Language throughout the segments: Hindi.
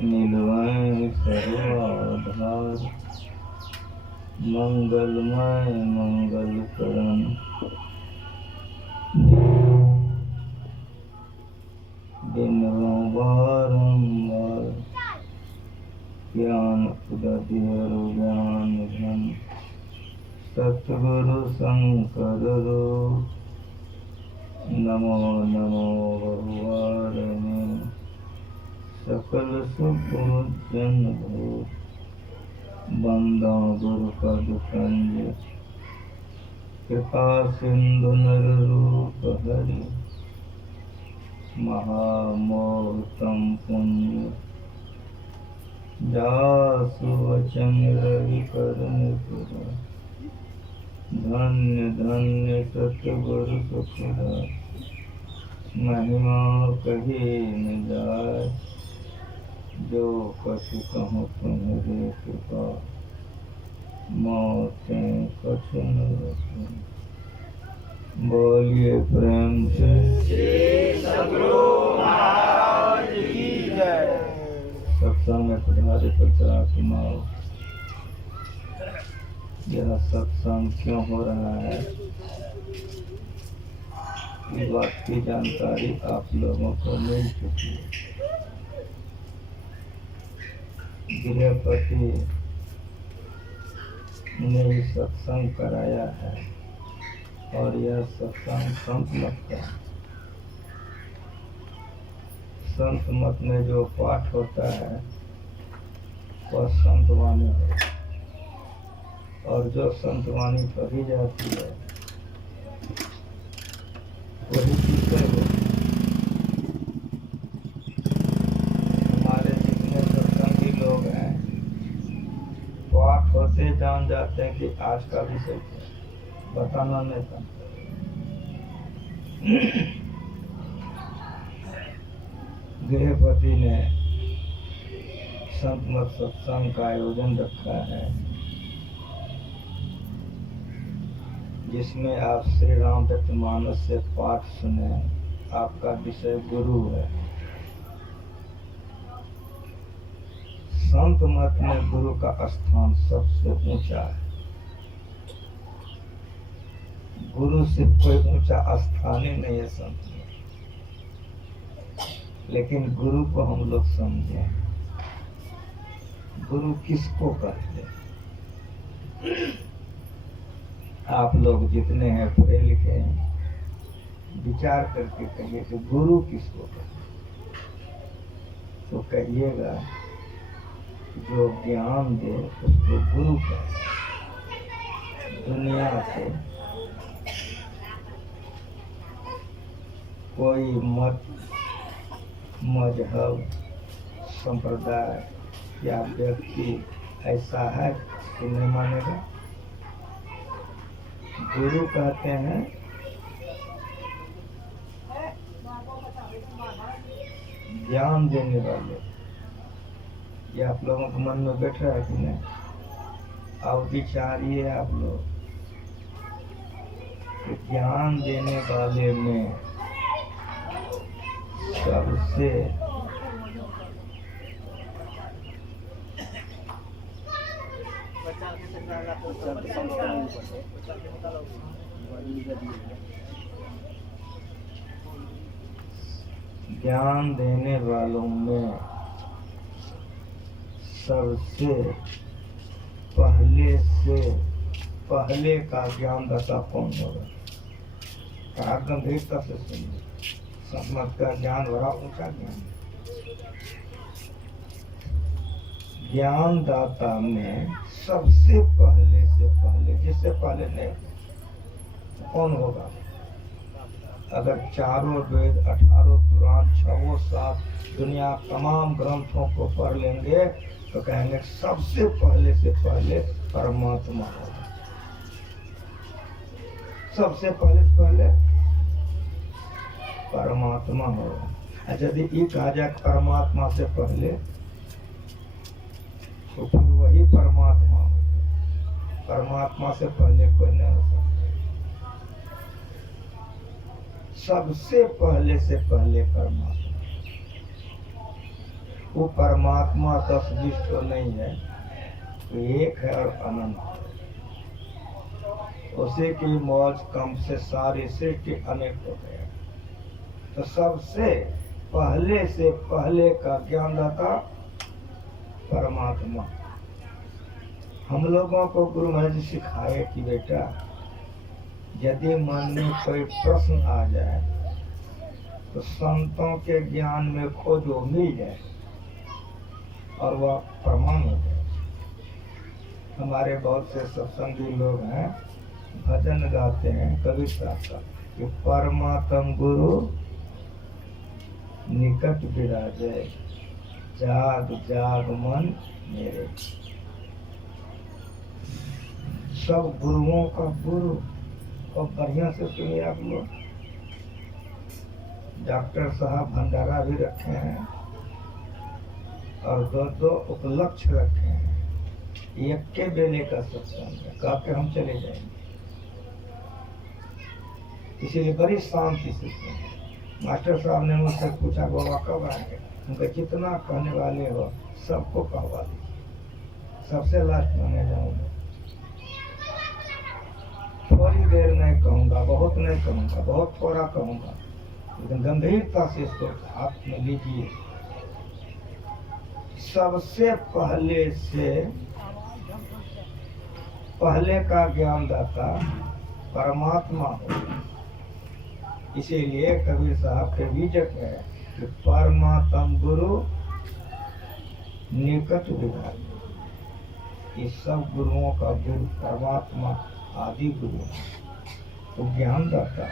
नीलमय सर्वाधार मंगलमय मंगल करण दिनों बारंबार ज्ञान उदधिर ज्ञान धन सतगुरु शंकर रूप नमो नमो भगवान सकल सुपूजन भूत बंदा गुरु पद कंज कृपा सिंधु नर रूप हरि महामोहतम पुण्य जासु वचन रवि करुण धन्य धन्य सतगुरु सुखदा महिमा कही न जाय जो कछु कहूँ तुम्हारे कृपा मौतें कछु न रखूं। बोलिए प्रेम से सद्गुरु महाराज की जय। सत्संग में पधारे प्रचार सुनाओ। यह सत्संग क्यों हो रहा है, इस बात की जानकारी आप लोगों को मिल चुकी है। गृहपति ने सत्संग कराया है और यह सत्संग संत मत का है। संत मत में जो पाठ होता है वह संतवाणी है और जो संतवाणी पढ़ी जाती है वही विषय है। हमारे जितने सत्संगी लोग हैं पाठ होते जान जाते हैं कि आज का विषय बताना नहीं था। गृहपति ने संत मत सत्संग का आयोजन रखा है जिसमें आप श्री रामचरितमानस से पाठ सुने। आपका विषय गुरु है। संत मत में गुरु का स्थान सबसे ऊंचा है। गुरु से कोई ऊंचा स्थान ही नहीं है संत में। लेकिन गुरु को हम लोग समझे, गुरु किसको कहते हैं? आप लोग जितने हैं पढ़े लिखे हैं विचार करके कहिए कि गुरु किसको कहते हैं? तो कहिएगा जो ज्ञान दे उसको गुरु कहते हैं। दुनिया से कोई मत मजहब संप्रदाय या व्यक्ति ऐसा है कि नहीं मानेगा। गुरु कहते हैं ज्ञान देने वाले। ये आप लोगों के मन में बैठ रहा है कि नहीं? अब विचारिए आप लोग कि ज्ञान देने वाले में सबसे ज्ञान देने वालों में सबसे पहले का ज्ञानदाता कौन होगा? गंभीरता से सुनिए। संत का ज्ञान बड़ा ऊंचा ज्ञान। ज्ञानदाता में सबसे पहले से पहले, जिससे पहले नहीं, कौन होगा? अगर चारों वेद 18 पुराण 6 सात दुनिया तमाम ग्रंथों को पढ़ लेंगे तो कहेंगे सबसे पहले परमात्मा होगा। सबसे पहले परमात्मा होगा। यदि ये कहा जाए परमात्मा से पहले तो फिर वही परमात्मा होगा। परमात्मा से पहले कोई नहीं हो सकता। सबसे पहले से पहले परमात्मा। वो परमात्मा 10-20 तो नहीं है, वो एक है और अनंत है। उसी की मौज कम से सारी सृष्टि अनेक हो गया। तो सबसे पहले से पहले का ज्ञानदाता परमात्मा। हम लोगों को गुरु महाराज जी सिखाए कि बेटा, यदि मन में कोई प्रश्न आ जाए तो संतों के ज्ञान में खोजो, मिल जाए और वह प्रमाण हो जाए। हमारे बहुत से सत्संगी लोग हैं, भजन गाते हैं कबीर साहब का कि परमात्म गुरु निकट विराजे, जाग जाग मन मेरे। सब गुरुओं का गुरु। और बढ़िया से सुनिए आप लोग, डॉक्टर साहब भंडारा भी रखे हैं और 2-2 उपलक्ष्य रखे हैं। एक के बेले का सत्संग है, कहा के हम चले जाएंगे। इसीलिए बड़ी शांति से सुने। मास्टर साहब ने मुझसे पूछा बाबा कब आएंगे? उनका जितना कहने वाले हो सबको कहवा दीजिए, सबसे लास्ट में मैं जाऊंगा। थोड़ी देर नहीं कहूंगा, बहुत नहीं कहूंगा, बहुत थोड़ा कहूंगा, लेकिन गंभीरता से इसको हाथ में लीजिए। सबसे पहले से पहले का ज्ञानदाता परमात्मा हो। इसीलिए कबीर साहब के बीजक है कि परमात्म गुरु निकट विराज। ये सब गुरुओं का गुरु परमात्मा आदि गुरु तो ज्ञानदाता।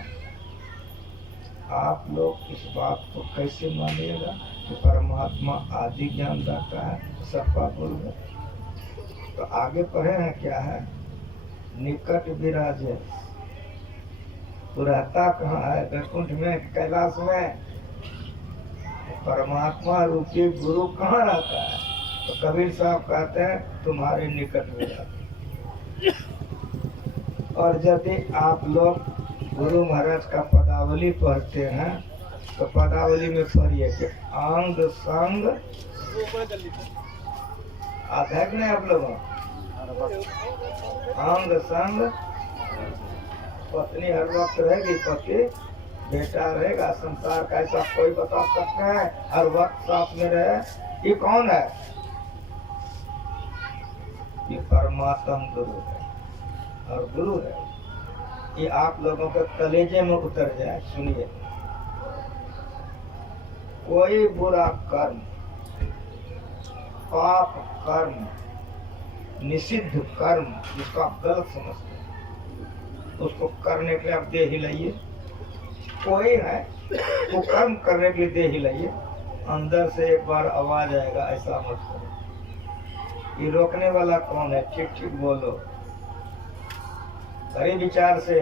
आप लोग इस बात को कैसे मानिएगा कि परमात्मा आदि ज्ञानदाता है, सबका गुरु है? तो आगे पढ़े हैं क्या है? निकट विराजे। तो रहता कहाँ है? वैकुंठ में, कैलाश में। परमात्मा रूपी गुरु कहाँ रहता है? तो कबीर साहब कहते हैं तुम्हारे निकट विराजे। और यदि आप लोग गुरु महाराज का पदावली पढ़ते हैं तो पदावली में पढ़िए कि अंग संग आता है कि नहीं आप लोगों? अंग संग पत्नी हर वक्त रहेगी, पति बेटा रहेगा। संसार का ऐसा कोई बता सकता है हर वक्त साथ में रहे? ये कौन है? ये परमात्म गुरु है और गुरु है। ये आप लोगों के कलेजे में उतर जाए। सुनिए, कोई बुरा कर्म, पाप कर्म, निषिद्ध कर्म जिसको आप गलत समझते हैं, उसको करने के लिए आप दे हिलाइए। कोई है वो कर्म करने के लिए दे हिलाइए, अंदर से एक बार आवाज आएगा ऐसा मत करो। ये रोकने वाला कौन है? ठीक ठीक बोलो, बड़े विचार से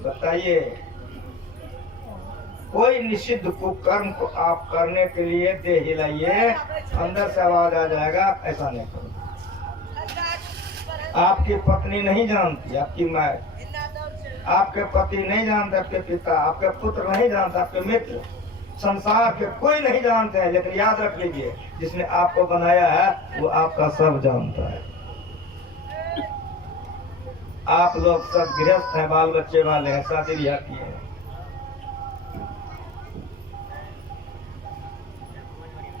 बताइए। कोई निषिद्ध कुकर्म को आप करने के लिए दे हिलाइए, अंदर से आवाज आ जाएगा ऐसा नहीं करो। आपकी पत्नी नहीं जानती, आपकी माँ, आपके पति नहीं जानते, आपके पिता, आपके पुत्र नहीं जानते, आपके मित्र, संसार के कोई नहीं जानते हैं। लेकिन याद रख लीजिए, जिसने आपको बनाया है वो आपका सब जानता है। आप लोग सब गृहस्थ हैं, बाल बच्चे वाले हैं, शादी ब्याह किए हैं।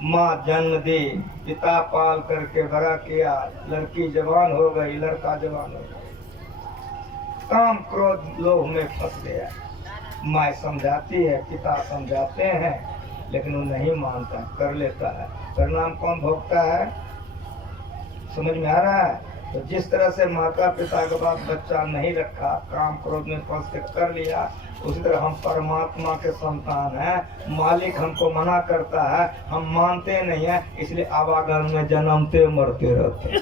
माँ जन्म दी, पिता पाल करके बड़ा किया, लड़की जवान हो गई, लड़का जवान हो गया, काम क्रोध लोभ में फंस गया। माँ समझाती है, पिता समझाते हैं, लेकिन वो नहीं मानता, कर लेता है। परिणाम कौन भोगता है? समझ में आ रहा है? तो जिस तरह से माता पिता के बाद बच्चा नहीं रखा, काम क्रोध में फंस के कर लिया, उसी तरह हम परमात्मा के संतान हैं। मालिक हमको मना करता है, हम मानते नहीं है, इसलिए आवागमन में जन्मते मरते रहते।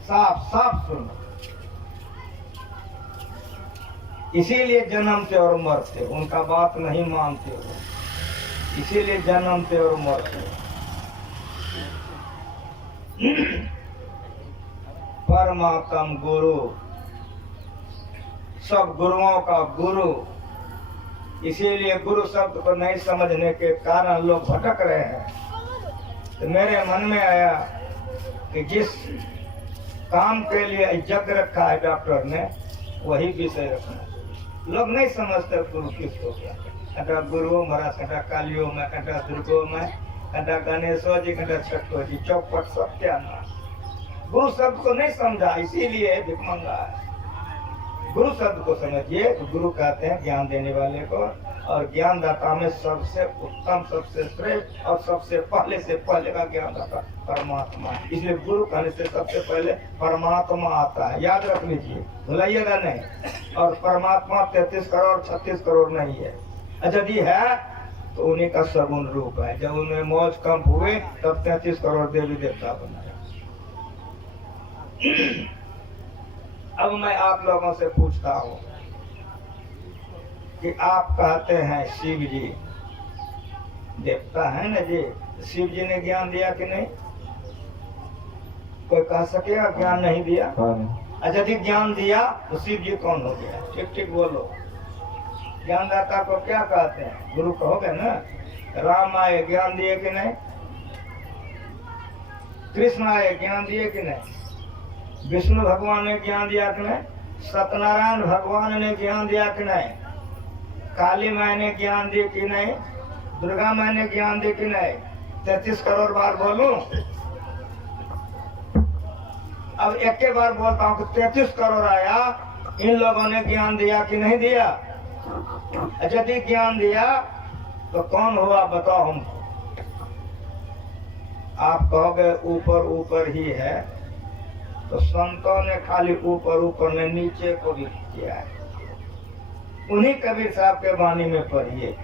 साफ साफ सुनो, इसीलिए जन्मते और मरते, उनका बात नहीं मानते हो, इसीलिए जन्मते और मरते। परमात्म गुरु, सब गुरुओं का गुरु इसीलिए गुरु शब्द को नहीं समझने के कारण लोग भटक रहे हैं। तो मेरे मन में आया कि जिस काम के लिए यज्ञ रखा है डॉक्टर ने, वही विषय रखना। लोग नहीं समझते गुरु किसको क्या, कटा गुरु महाराज, कटा कालियो में, कटा दुर्गो में, कटा गणेशो जी, कटा छठो जी, चौपट सब क्या ना। गुरु शब्द को नहीं समझा, इसीलिए भिखमंगा है। गुरु शब्द को समझिए। गुरु कहते हैं ज्ञान देने वाले को, और ज्ञानदाता में सबसे उत्तम, सबसे श्रेष्ठ और सबसे पहले से पहले का ज्ञानदाता परमात्मा। इसलिए गुरु कहने से सबसे पहले परमात्मा आता है, याद रख लीजिए, भुलाइएगा नहीं। और परमात्मा 33 करोड़ 36 करोड़ नहीं है, यदि है तो उन्हीं का सगुण रूप है। जब उनमें मौज कम हुए तब 33 करोड़ देवी देवता बनाए। अब मैं आप लोगों से पूछता हूँ कि आप कहते हैं शिव जी देवता है ना जी, शिव जी ने ज्ञान दिया कि नहीं? कोई कह सकेगा ज्ञान नहीं दिया? अच्छा, यदि ज्ञान दिया तो शिव जी कौन हो गया? ठीक ठीक बोलो। ज्ञानदाता को क्या कहते हैं? गुरु कहोगे ना। राम आए ज्ञान दिए कि नहीं? कृष्ण आए ज्ञान दिए कि नहीं? विष्णु भगवान ने ज्ञान दिया कि नहीं? सत्यनारायण भगवान ने ज्ञान दिया कि नहीं? काली माँ ने ज्ञान दी कि नहीं? दुर्गा माँ ने ज्ञान दी कि नहीं? 33 करोड़ बार बोलूं? अब एक के बार बोलता हूँ कि 33 करोड़ आया, इन लोगों ने ज्ञान दिया कि नहीं दिया? यदि ज्ञान दिया तो कौन हुआ बताओ हमको। आप कहोगे ऊपर ऊपर ही है, तो संतों ने खाली ऊपर ऊपर ने नीचे को भी किया है। उन्हीं कबीर साहब के वाणी में पढ़िए।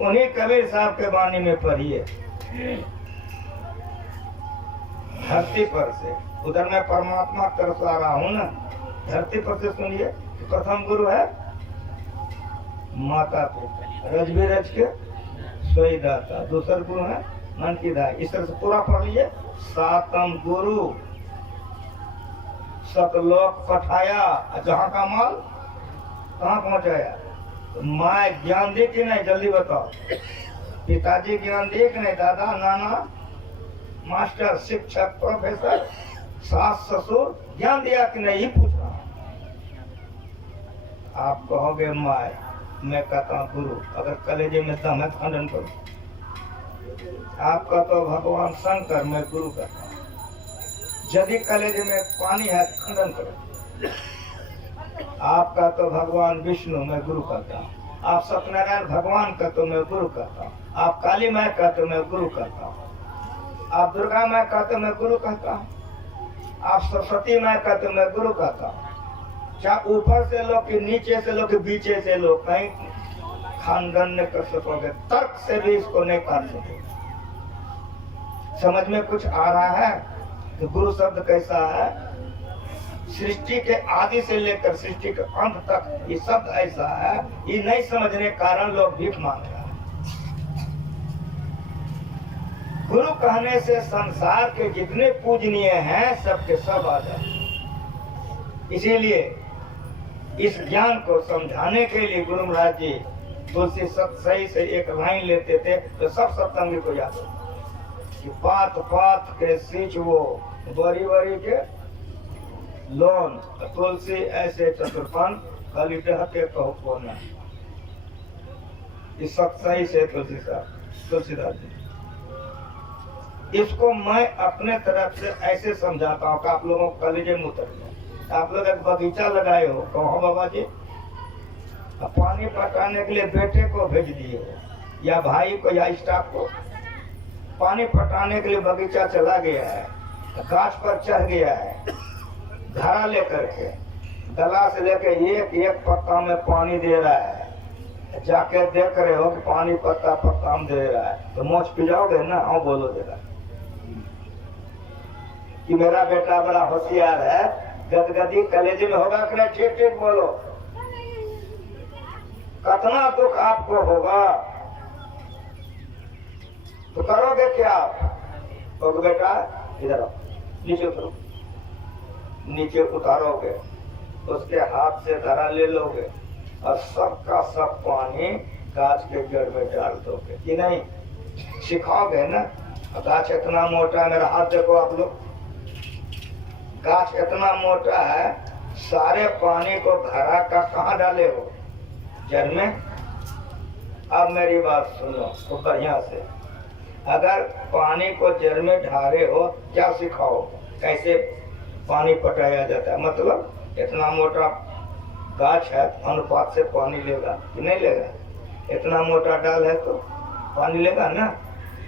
उन्हीं कबीर साहब के वाणी में पढ़िए। धरती पर से, उधर मैं परमात्मा की तरफ आ रहा हूँ ना, धरती पर से सुनिए। प्रथम गुरु है माता पिता, रज भी रज के सोई दाता। दूसरा गुरु है मन की दाई। इस तरह से पूरा पढ़ लीजिए। सातम गुरु सतलोक पठाया, जहाँ का माल कहाँ पहुँचाया? तो माँ ज्ञान दी कि नहीं? जल्दी बताओ। पिताजी ज्ञान दिए कि नहीं? दादा नाना मास्टर शिक्षक प्रोफेसर सास ससुर ज्ञान दिया कि नहीं? ये पूछ रहा हूँ। आप कहोगे माए, मैं कहता हूँ गुरु। अगर कलेजे में दम है खंडन करो। आपका तो भगवान शंकर, मैं गुरु कहता हूँ। यदि कलेजे में पानी है खंडन करो। आपका तो भगवान विष्णु, मैं गुरु कहता हूँ। आप सत्यनारायण भगवान का तो मैं गुरु कहता हूँ। आप काली माँ का तो मैं गुरु कहता हूँ। आप दुर्गा माँ का तो मैं गुरु कहता हूँ। आप सरस्वती माँ का तो मैं गुरु कहता हूँ। चाहे ऊपर से लोग कि नीचे से लोग कि बीचे से लोग, कहीं खंडन नहीं कर सकोगे। तर्क से भी इसको नहीं कर सकोगे। समझ में कुछ आ रहा है कि गुरु शब्द कैसा है? सृष्टि के आदि से लेकर सृष्टि के अंत तक ये शब्द ऐसा है। ये नहीं समझने के कारण लोग भीख मांग रहे हैं। गुरु कहने से संसार के जितने पूजनीय हैं सबके सब आ जाते। इसीलिए इस ज्ञान को समझाने के लिए गुरु महाराज जी तुलसी सही से एक लाइन लेते थे तो सब सत्संगी को याद होता कि पात पात के सींच वो बड़ी बड़ी के लोन, तुलसी ऐसे चतुर्पन खाली डह के कहो कोना। इस सही से तुलसीदास जी, इसको मैं अपने तरफ से ऐसे समझाता हूँ कि आप लोगों को कलेजे में उतर जाए। आप लोग एक बगीचा लगाए हो, कहो बाबा जी, पानी पटाने के लिए बेटे को भेज दिए हो या भाई को या स्टाफ को, पानी पटाने के लिए बगीचा चला गया है, गाछ पर चढ़ गया है, घड़ा लेकर के गला से लेके एक एक पत्ता में पानी दे रहा है। जाके देख रहे हो कि पानी पत्ता पत्ता में दे रहा है, तो मोच पिजाओगे ना? हाँ बोलो जरा कि मेरा बेटा बड़ा होशियार है। गदगदी कलेजे में होगा कि नहीं? ठीक ठीक बोलो। कितना दुख आपको होगा तो करोगे क्या? तो बेटा इधर आओ, नीचे उतरो, नीचे उतारोगे, उसके हाथ से धरा ले लोगे और सबका सब पानी गाछ के जड़ में डाल दोगे कि नहीं? सिखाओगे ना। गाछ इतना मोटा है, मेरा हाथ देखो आप लोग, गाछ इतना मोटा है, सारे पानी को घरा का कहाँ डाले हो? जड़ में। अब मेरी बात सुनो तो बढ़िया से, अगर पानी को जड़ में ढारे हो, क्या सिखाओ? कैसे पानी पटाया जाता है? मतलब इतना मोटा गाछ है, अनुपात से पानी लेगा कि नहीं लेगा? इतना मोटा डाल है तो पानी लेगा ना।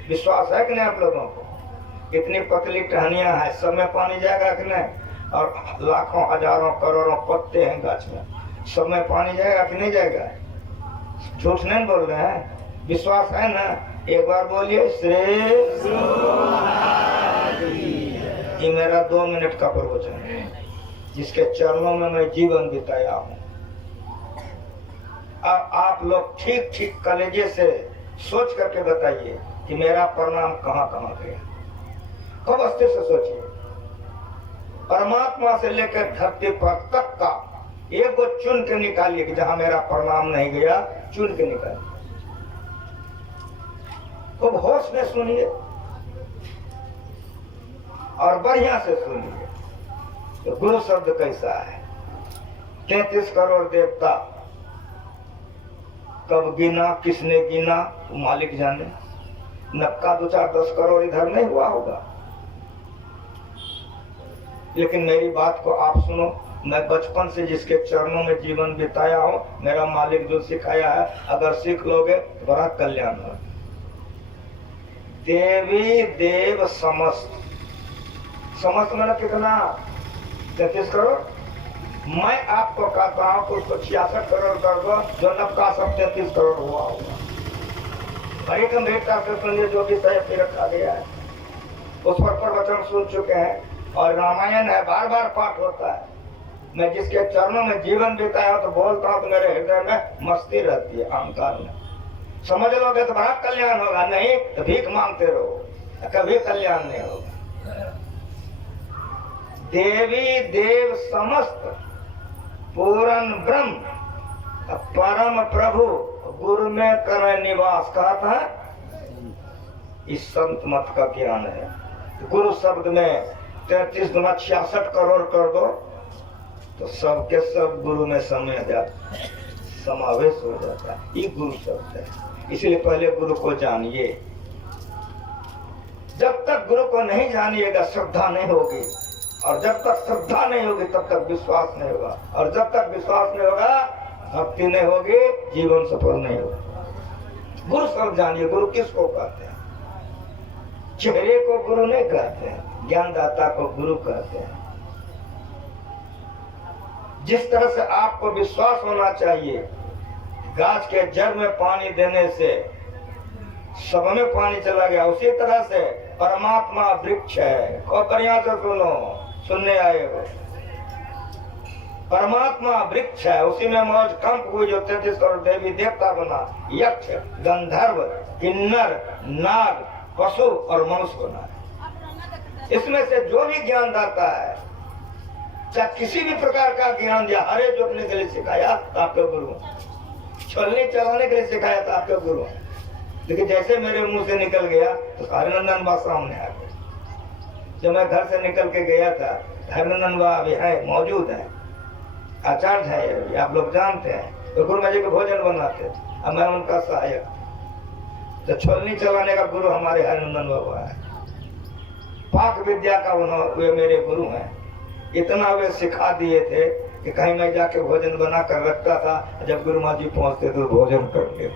विश्वास है कि नहीं आप लोगों को? इतनी पतली टहनियां हैं, सब में पानी जाएगा कि नहीं? और लाखों हजारों करोड़ों पत्ते हैं गाछ में, सब में पानी जाएगा कि नहीं जाएगा? झूठ नहीं बोल रहे हैं, विश्वास है ना? एक बार बोलिए श्री। ये मेरा 2 मिनट का प्रवचन है, जिसके चरणों में मैं जीवन बिताया हूँ। अब आप लोग ठीक ठीक कलेजे से सोच करके बताइए कि मेरा प्रणाम कहाँ कहाँ गया। खूब अस्थिर से सोचिए, परमात्मा से लेकर धरती पर तक का एक को चुन के निकालिए कि जहां मेरा प्रणाम नहीं गया, चुन के निकालिए। खूब होश में सुनिए और बढ़िया से सुनिए। तो गुरु शब्द कैसा है? 33 करोड़ देवता कब गिना, किसने गिना, तो मालिक जाने। नक्का 2, 4, 10 करोड़ इधर नहीं हुआ होगा। लेकिन मेरी बात को आप सुनो, मैं बचपन से जिसके चरणों में जीवन बिताया हूँ, मेरा मालिक जो सिखाया है, अगर सीख लोगे तो बड़ा कल्याण हो। देवी देव समस्त, समस्त मैंने कितना? 33 करोड़। मैं आपको कहता हूँ कि उसको 66 करोड़ कर दो, जो नक्का सब 33 करोड़ हुआ होगा। बड़ी गंभीरता से सुनिए, जो भी सही रखा गया है, उस पर प्रवचन सुन चुके हैं और रामायण है, बार बार पाठ होता है। मैं जिसके चरणों में जीवन बिताया तो बोलता हूँ तो मेरे हृदय में मस्ती रहती है, अहंकार में। समझ लोगे तो बड़ा कल्याण होगा, नहीं तो भीख मांगते रहो, कभी कल्याण नहीं होगा। देवी देव समस्त पूर्ण ब्रह्म परम प्रभु गुरु में करे निवास, कहता है। इस संत मत का ज्ञान है। गुरु शब्द में 33 गुना 66 करोड़ कर दो तो सबके सब गुरु में समावेश हो जाता है। ये गुरु शब्द है। इसलिए पहले गुरु को जानिए। जब तक गुरु को नहीं जानिएगा श्रद्धा नहीं होगी, और जब तक श्रद्धा नहीं होगी तब तक विश्वास नहीं होगा, और जब तक विश्वास नहीं होगा भक्ति नहीं होगी, जीवन सफल नहीं होगा। गुरु शब्द जानिए। गुरु किसको कहते हैं? चेहरे को गुरु नहीं कहते हैं, ज्ञानदाता को गुरु कहते हैं। जिस तरह से आपको विश्वास होना चाहिए, गाछ के जड़ में पानी देने से सब में पानी चला गया, उसी तरह से परमात्मा वृक्ष है। और बढ़िया से सुनो, सुनने आए हो, परमात्मा वृक्ष है, उसी में मौज कंप हुई जो 33 करोड़ देवी देवता बना, यक्ष, गंधर्व, किन्नर, नाग, पशु और मनुष्य बना है। इसमें से जो भी ज्ञान दाता है, चाहे किसी भी प्रकार का ज्ञान दिया, हरे जोतने के लिए सिखाया तो आपके गुरु, छलनी चलाने के लिए सिखाया था आपके गुरु। लेकिन जैसे मेरे मुंह से निकल गया तो हरिनंदन बा सामने आ गए। जब मैं घर से निकल के गया था, हरिनंदन बा अभी है, मौजूद है, आचार्य है, आप लोग जानते हैं। तो गुरु जी को भोजन बनाते थे, अब मैं उनका सहायक। तो छलनी चलाने का गुरु हमारे हरिनंदन बाबा है। पाक विद्या का वे मेरे गुरु हैं। इतना वे सिखा दिए थे कि कहीं मैं जाके भोजन बना कर रखता था, जब गुरु माँ जी पहुंचते तो भोजन करते थे।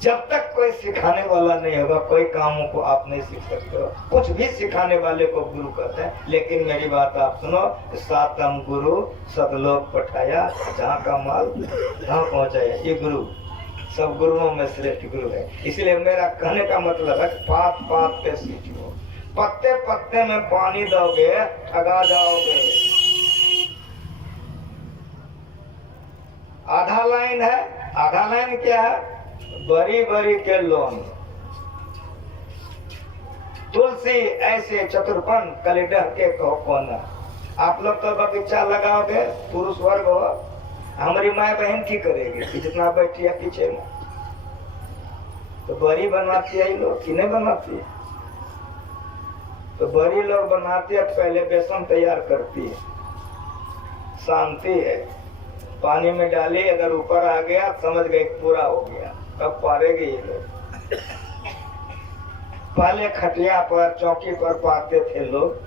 जब तक कोई सिखाने वाला नहीं होगा, कोई कामों को आप नहीं सीख सकते हो। कुछ भी सिखाने वाले को गुरु कहते हैं। लेकिन मेरी बात आप सुनो, सातम गुरु सतलोक पठाया, जहाँ का माल जहाँ पहुँचाया। ये गुरु सब गुरुओं में श्रेष्ठ गुरु है। इसलिए मेरा कहने का मतलब है, पात पात पे सीखो, पत्ते पत्ते में पानी दोगे ठगा जाओगे। आधा लाइन है, आधा लाइन क्या है? बड़ी बड़ी के लोन, तुलसी ऐसे चतुरपन कलिडर के कहो कौन। आप लोग तो बगीचा लगाओगे, पुरुष वर्ग हो, हमारी माँ बहन की करेगी कि जितना बैठी है पीछे में। तो बड़ी बनाती है ये लोग कि नहीं बनाती है? तो बड़ी लोग बनाती है, पहले बेसन तैयार करती है, शांति है, पानी में डाली, अगर ऊपर आ गया समझ गए पूरा हो गया, तब पारेगी ये लोग। पहले खटिया पर चौकी पर पाते थे लोग,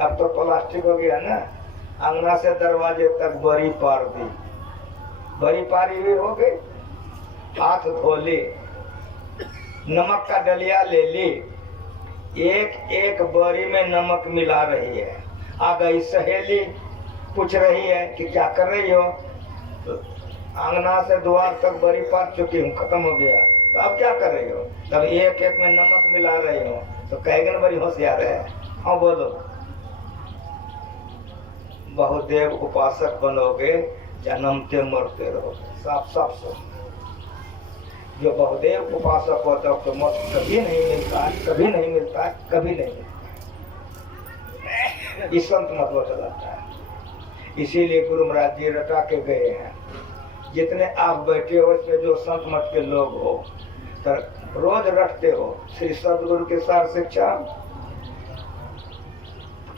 अब तो प्लास्टिक हो गया ना। अंगना से दरवाजे तक बड़ी पार दी, बड़ी पारी हुई हो गई, हाथ धो ली, नमक का डलिया ले ली, एक एक बड़ी में नमक मिला रही है। आ गई सहेली, पूछ रही है कि क्या कर रही हो? तो आंगना से द्वार तक बड़ी पार चुकी हूँ, खत्म हो गया, तो अब क्या कर रही हो? तब एक एक में नमक मिला रही हो। तो कहेगा ना बड़ी होशियार है। हाँ बोलो, बहुदेव उपासक बनोगे, जन्मते मरते रहोगे। साफ साफ सुन, जो बहुदेव उपासक होता है तो मौत कभी नहीं मिलता है, कभी नहीं मिलता है, कभी नहीं मिलता। इस संत मतलब चलाता है। इसीलिए गुरु महाराज जी रटा के गए हैं। जितने आप बैठे हो इसमें जो संत मत के लोग हो, तो रोज रटते हो श्री सदगुरु के सार शिक्षा।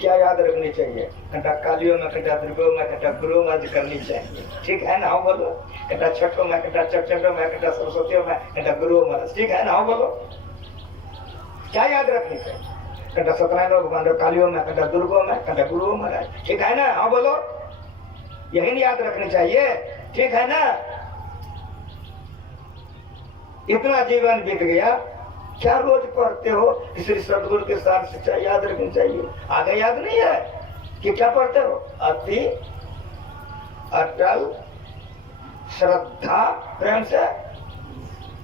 क्या याद रखनी चाहिए? घंटा कालियों में, घंटा दुर्गो में, घंटा गुरु में करनी चाहिए, ठीक है ना? हाँ बोलो। घंटा छठों में, घंटा चटचटों में, घंटा सरस्वतियों में, घंटा गुरु में, ठीक है ना? हाँ बोलो। क्या याद रखनी चाहिए? घंटा सत्यनारायण भगवान कालियों में, घंटा दुर्गो में, घंटा गुरु में, ठीक है ना? हाँ बोलो। यही याद रखनी चाहिए, ठीक है ना? इतना जीवन बीत गया, क्या रोज पढ़ते हो? श्री सदगुरु के साथ शिक्षा याद रखनी चाहिए। आगे याद नहीं है कि क्या पढ़ते हो? अति अटल श्रद्धा प्रेम से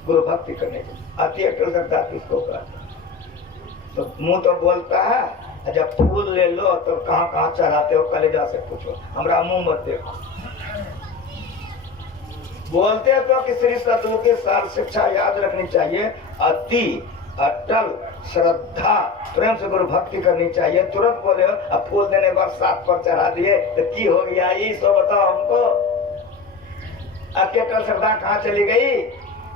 गुरु भक्ति करने की। अति अटल श्रद्धा किसको कहते? तो मुंह तो बोलता है, जब फूल ले लो तो कहाँ कहाँ चढ़ाते हो? कलेजा से पूछो, हमारा मुंह मत देखो। बोलते तो कि श्री सदगुरु के साथ शिक्षा याद रखनी चाहिए। अति अटल श्रद्धा प्रेम से गुरु भक्ति करनी चाहिए। तुरंत बोले हो, अब फूल देने बाद 7 पर चढ़ा दिए तो की हो गया? ये सो बताओ हमको। अति अटल श्रद्धा कहाँ चली गई?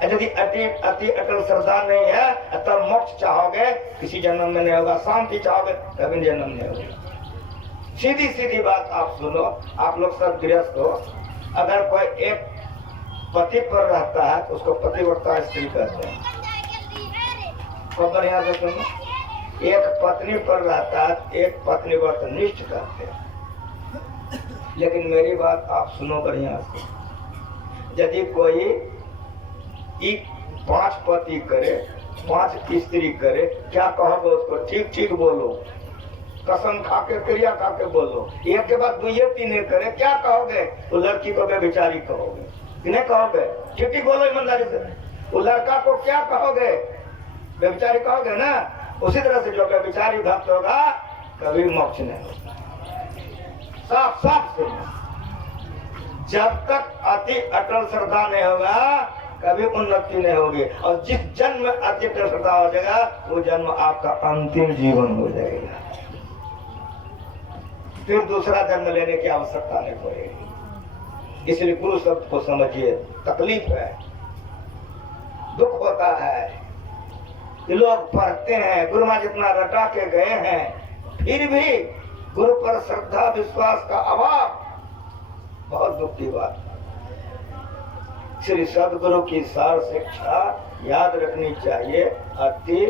यदि अति अटल श्रद्धा नहीं है तब मोक्ष चाहोगे, किसी जन्म में नहीं होगा। शांति चाहोगे, कभी जन्म नहीं होगा। सीधी सीधी बात आप सुनो, आप लोग सब गृहस्थ हो। अगर कोई एक पति पर रहता है तो उसको पतिव्रता स्त्री कहते हैं। बढ़िया से सुनो, एक पत्नी पर रहता है, एक पत्नी व्रत निष्ठ कहते हैं। लेकिन मेरी बात आप सुनो बढ़िया से। यदि कोई 5 पति करे, 5 स्त्री करे, क्या कहोगे उसको? ठीक ठीक बोलो, कसम खा के, क्रिया खा के बोलो। एक के बाद 2-3 करे, क्या कहोगे? वो लड़की को बेचारी कहोगे कि नहीं कहोगे? ठीक ठीक बोलो ईमानदारी से। वो लड़का को क्या कहोगे? बेचारी कहोगे ना। उसी तरह से जो बेचारी भक्त होगा कभी मोक्ष नहीं होगा। साफ साफ सुनो, जब तक अति अटल श्रद्धा नहीं होगा कभी उन्नति नहीं होगी। और जिस जन्म में अति अटल श्रद्धा हो जाएगा वो जन्म आपका अंतिम जीवन हो जाएगा। फिर दूसरा जन्म लेने की आवश्यकता नहीं पड़ेगी। इसलिए गुरु शब्द को समझिए। तकलीफ है, दुख होता है कि लोग पढ़ते हैं, गुरु महाराज जितना रटा के गए हैं, फिर भी गुरु पर श्रद्धा विश्वास का अभाव। बहुत दुख की बात। श्री सदगुरु की सार शिक्षा याद रखनी चाहिए। अति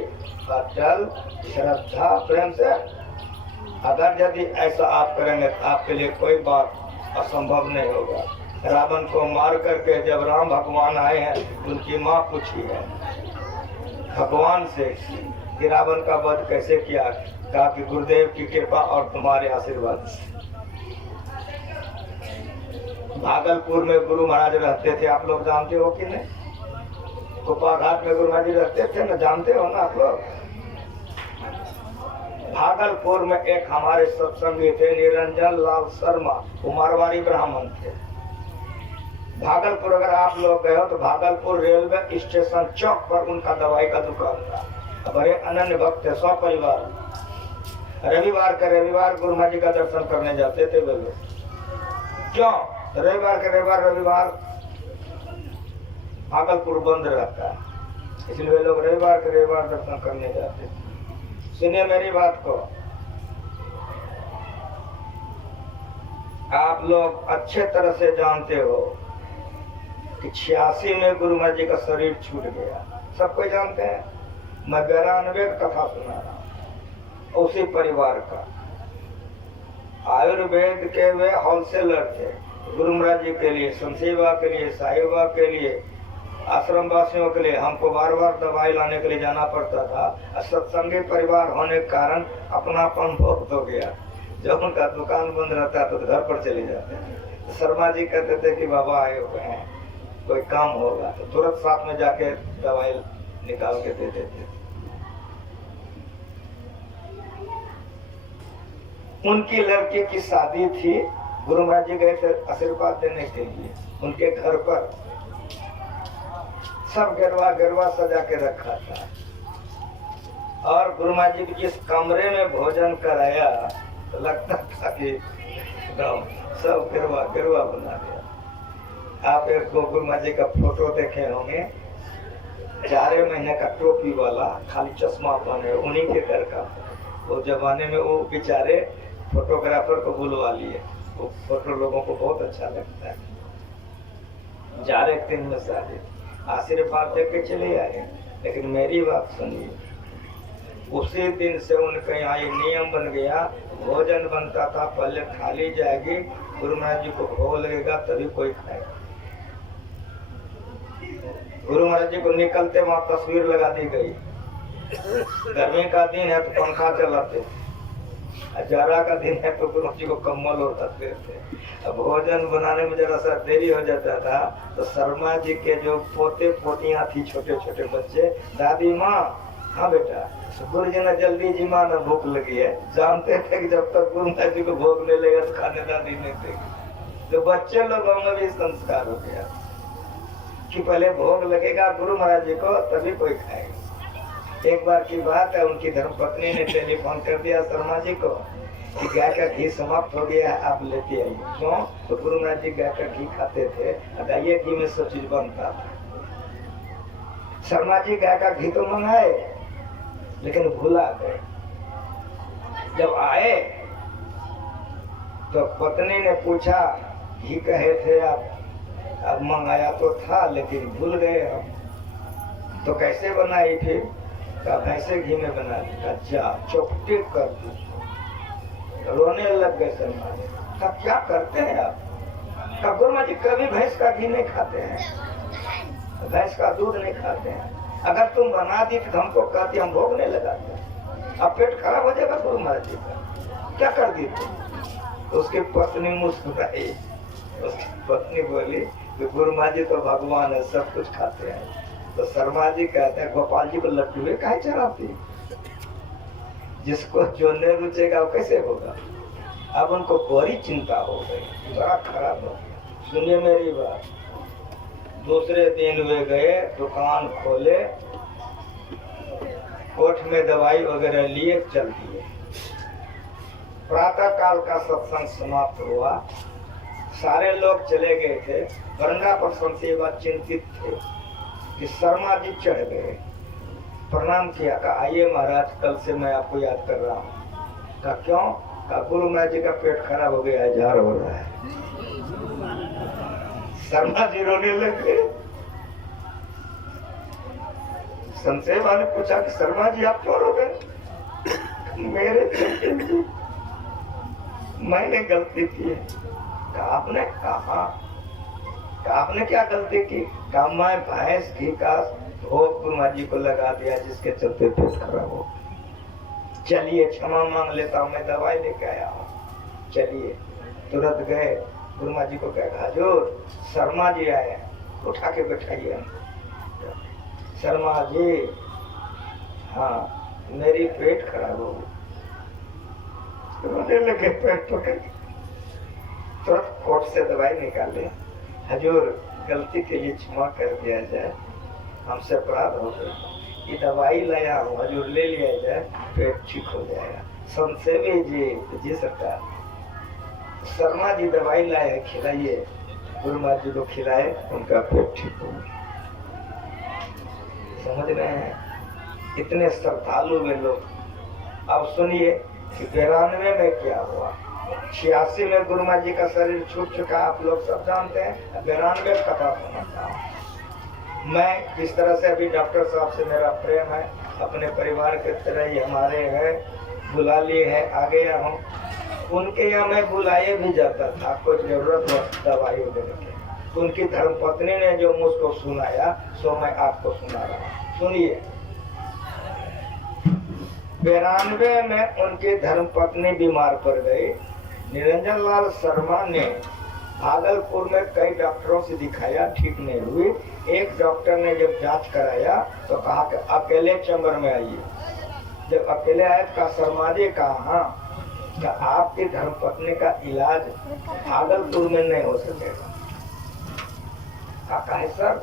अटल श्रद्धा प्रेम से। अगर यदि ऐसा आप करेंगे तो आपके लिए कोई बात असंभव नहीं होगा। रावण को मार करके जब राम भगवान आए हैं, उनकी माँ पूछी है भगवान से कि रावण का वध कैसे किया? कहा कि गुरुदेव की कृपा और तुम्हारे आशीर्वाद से। भागलपुर में गुरु महाराज रहते थे, आप लोग जानते हो कि नहीं? कुपाघाट में गुरु महाराज जी रहते थे ना, जानते हो ना आप लोग? भागलपुर में एक हमारे सत्संगी थे निरंजन लाल शर्मा, वो मारवाड़ी ब्राह्मण थे। भागलपुर अगर आप लोग गए हो तो भागलपुर रेलवे स्टेशन चौक पर उनका दवाई का दुकान था। बड़े अनन्य भक्त है, 100 परिवार। रविवार का रविवार गुरु महाराज जी का दर्शन करने जाते थे वे लोग। क्यों? रविवार भागलपुर बंद रहता है, इसलिए वे लोग रविवार के रविवार दर्शन करने जाते थे। सुनिए मेरी बात को, आप लोग अच्छे तरह से जानते हो कि 86 में गुरु महाराज जी का शरीर छूट गया, सब कोई जानते हैं। मैं 92 कथा सुना रहा हूं उसी परिवार का। आयुर्वेद के वे होलसेलर थे, गुरु महाराज जी के लिए, संसेवा के लिए, साहिबा के लिए, आश्रम वासियों के लिए। हमको बार बार दवाई लाने के लिए जाना पड़ता था। सत्संगी परिवार होने के कारण अपनापन बहुत हो गया। जब उनका दुकान बंद रहता तो घर पर चले जाते हैं। तो शर्मा जी कहते थे कि बाबा आए हुए हैं, कोई काम होगा, तो तुरंत साथ में जाके दवाई निकाल के दे देते। उनकी लड़की की शादी थी, गुरु महाराज जी गए थे आशीर्वाद देने के लिए। उनके घर पर सब गरवा सजा के रखा था, और गुरु महाराज जी जिस कमरे में भोजन कराया तो लगता था कि गाँव सब गरवा बना गया। आप एक गुरु महाराज जी का फोटो देखे होंगे, 4 महीने का टोपी वाला, खाली चश्मा पहने, उन्हीं के घर का। वो जमाने में वो बेचारे फोटोग्राफर को बुलवा लिए, वो फोटो लोगों को बहुत अच्छा लगता है। 4 दिन में शादी, आशीर्वाद दे के चले आए। लेकिन मेरी बात सुनिए, उसी दिन से उनके यहाँ ये नियम बन गया, भोजन बनता था पहले थाली जाएगी, गुरु महाराज जी को भोग लगेगा तभी कोई खाएगा। गुरु महाराज जी को निकलते वहां तस्वीर लगा दी गई। गर्मी का दिन है तो पंखा चलाते, जाड़ा का दिन है तो गुरु जी को कम्बल ओढ़ाते थे। अब भोजन बनाने में जरा सा देरी हो जाता था तो शर्मा जी के जो पोते पोतियां थी, छोटे छोटे बच्चे, दादी माँ, हाँ बेटा, गुरु जी ने जल्दी जी माँ, न भूख लगी है। जानते थे कि जब तक गुरु महाराज जी को भोग नहीं लेगा तो खाने दादी नहीं देगी। तो बच्चे लोगों में भी संस्कार हो गया कि पहले भोग लगेगा गुरु महाराज जी को तभी कोई खाएगा। एक बार की बात है, उनकी धर्मपत्नी ने टेलीफोन कर दिया शर्मा जी को कि गाय का घी समाप्त हो गया है, आप लेते आइए। क्यों? तो गुरु महाराज जी गाय का घी खाते थे, गाय घी में सब चीज बनता था। शर्मा जी गाय का घी तो मंगाए लेकिन भूला गए। जब आए तो पत्नी ने पूछा, घी कहे थे आप? अब मंगाया तो था लेकिन भूल गए हम, तो कैसे बनाई फिर? कैसे घी में बना दी? अच्छा, चौपटी कर दी। रोने लग गए शर्मा जी। तब क्या करते हैं आप? तब गुरु महाराज जी कभी भैंस का घी नहीं खाते हैं, भैंस का दूध नहीं खाते हैं। अगर तुम बना दी तो हमको कहती, हम भोग नहीं लगाते, अब पेट खराब हो जाएगा गुरु महाराज जी का। क्या कर दी तुम? उसकी पत्नी मुस्कुराई। उसकी पत्नी बोली कि गुरु महाराज जी तो भगवान है, सब कुछ खाते हैं। तो शर्मा जी कहते हैं, गोपाल जी को लड्डू काहे चढ़ाती? जिसको जो नहीं रुचेगा वो कैसे होगा? अब उनको बड़ी चिंता हो गई, बड़ा खराब हो गया। सुनिए मेरी बात, दूसरे दिन वे गए, दुकान खोले, कोठ में दवाई वगैरह लिए, चल दिए। प्रातः काल का सत्संग समाप्त हुआ, सारे लोग चले गए थे। बरंडा पर संसेवा चिंतित थे कि शर्मा जी चढ़ गए। प्रणाम किया, कहा आइए महाराज, कल से मैं आपको याद कर रहा हूँ। कहा क्यों? कहा गुरु महाराज जी का पेट खराब हो गया है, जार हो रहा है। शर्मा जी रोने लगे। संसेवा ने पूछा कि शर्मा जी आप क्यों रो गए? मेरे मैंने गलती की है। कहा आपने? कहा आपने क्या गलती की? कहा मैं भैंस घी का भोग गुरु महाराज जी को लगा दिया, जिसके चलते पेट खराब हो। चलिए क्षमा मांग लेता हूँ, मैं दवाई लेके आया हूँ। चलिए, तुरंत गए, गुरु महाराज जी को कहा हजूर शर्मा जी आए, उठा के बैठाइए। शर्मा जी, हाँ मेरी पेट खराब हो गई। रोने लगे पेट पकड़, तुरंत कोट से दवाई निकाले। हजूर गलती के लिए क्षमा कर दिया जाए, हमसे अपराध हो गया। ये दवाई लाया हूँ, हजूर ले लिया जाए, पेट ठीक हो जाएगा। संसेवी जी सरकार, शर्मा जी दवाई लाए हैं, खिलाइए। गुरु महाराज जी को खिलाए, उनका पेट ठीक हो गया। समझ रहे हैं? इतने श्रद्धालु में लोग। अब सुनिए कि 92 में क्या हुआ। 86 में गुरु महाराज जी का शरीर छूट चुका, आप लोग सब जानते हैं। 92 कथा सुनाता हूँ मैं। जिस तरह से अभी डॉक्टर साहब से मेरा प्रेम है, अपने परिवार के तरह ही हमारे है, बुला लिए है, आ गया हूँ। उनके यहाँ मैं बुलाए भी जाता था, कोई जरूरत हो दवाई वगैरह की। तो उनकी धर्मपत्नी ने जो मुझको सुनाया, सो मैं आपको सुना रहा हूँ। सुनिए। 92 में उनकी धर्मपत्नी बीमार पड़ गई। निरंजन लाल शर्मा ने भागलपुर में कई डॉक्टरों से दिखाया, ठीक नहीं हुई। एक डॉक्टर ने जब जांच कराया तो कहा कि अकेले चैम्बर में आइए। जब अकेले आए तो शर्मा जी कहा, हाँ, आपकी धर्मपत्नी का इलाज भागलपुर में नहीं हो सकेगा। कहा है सर,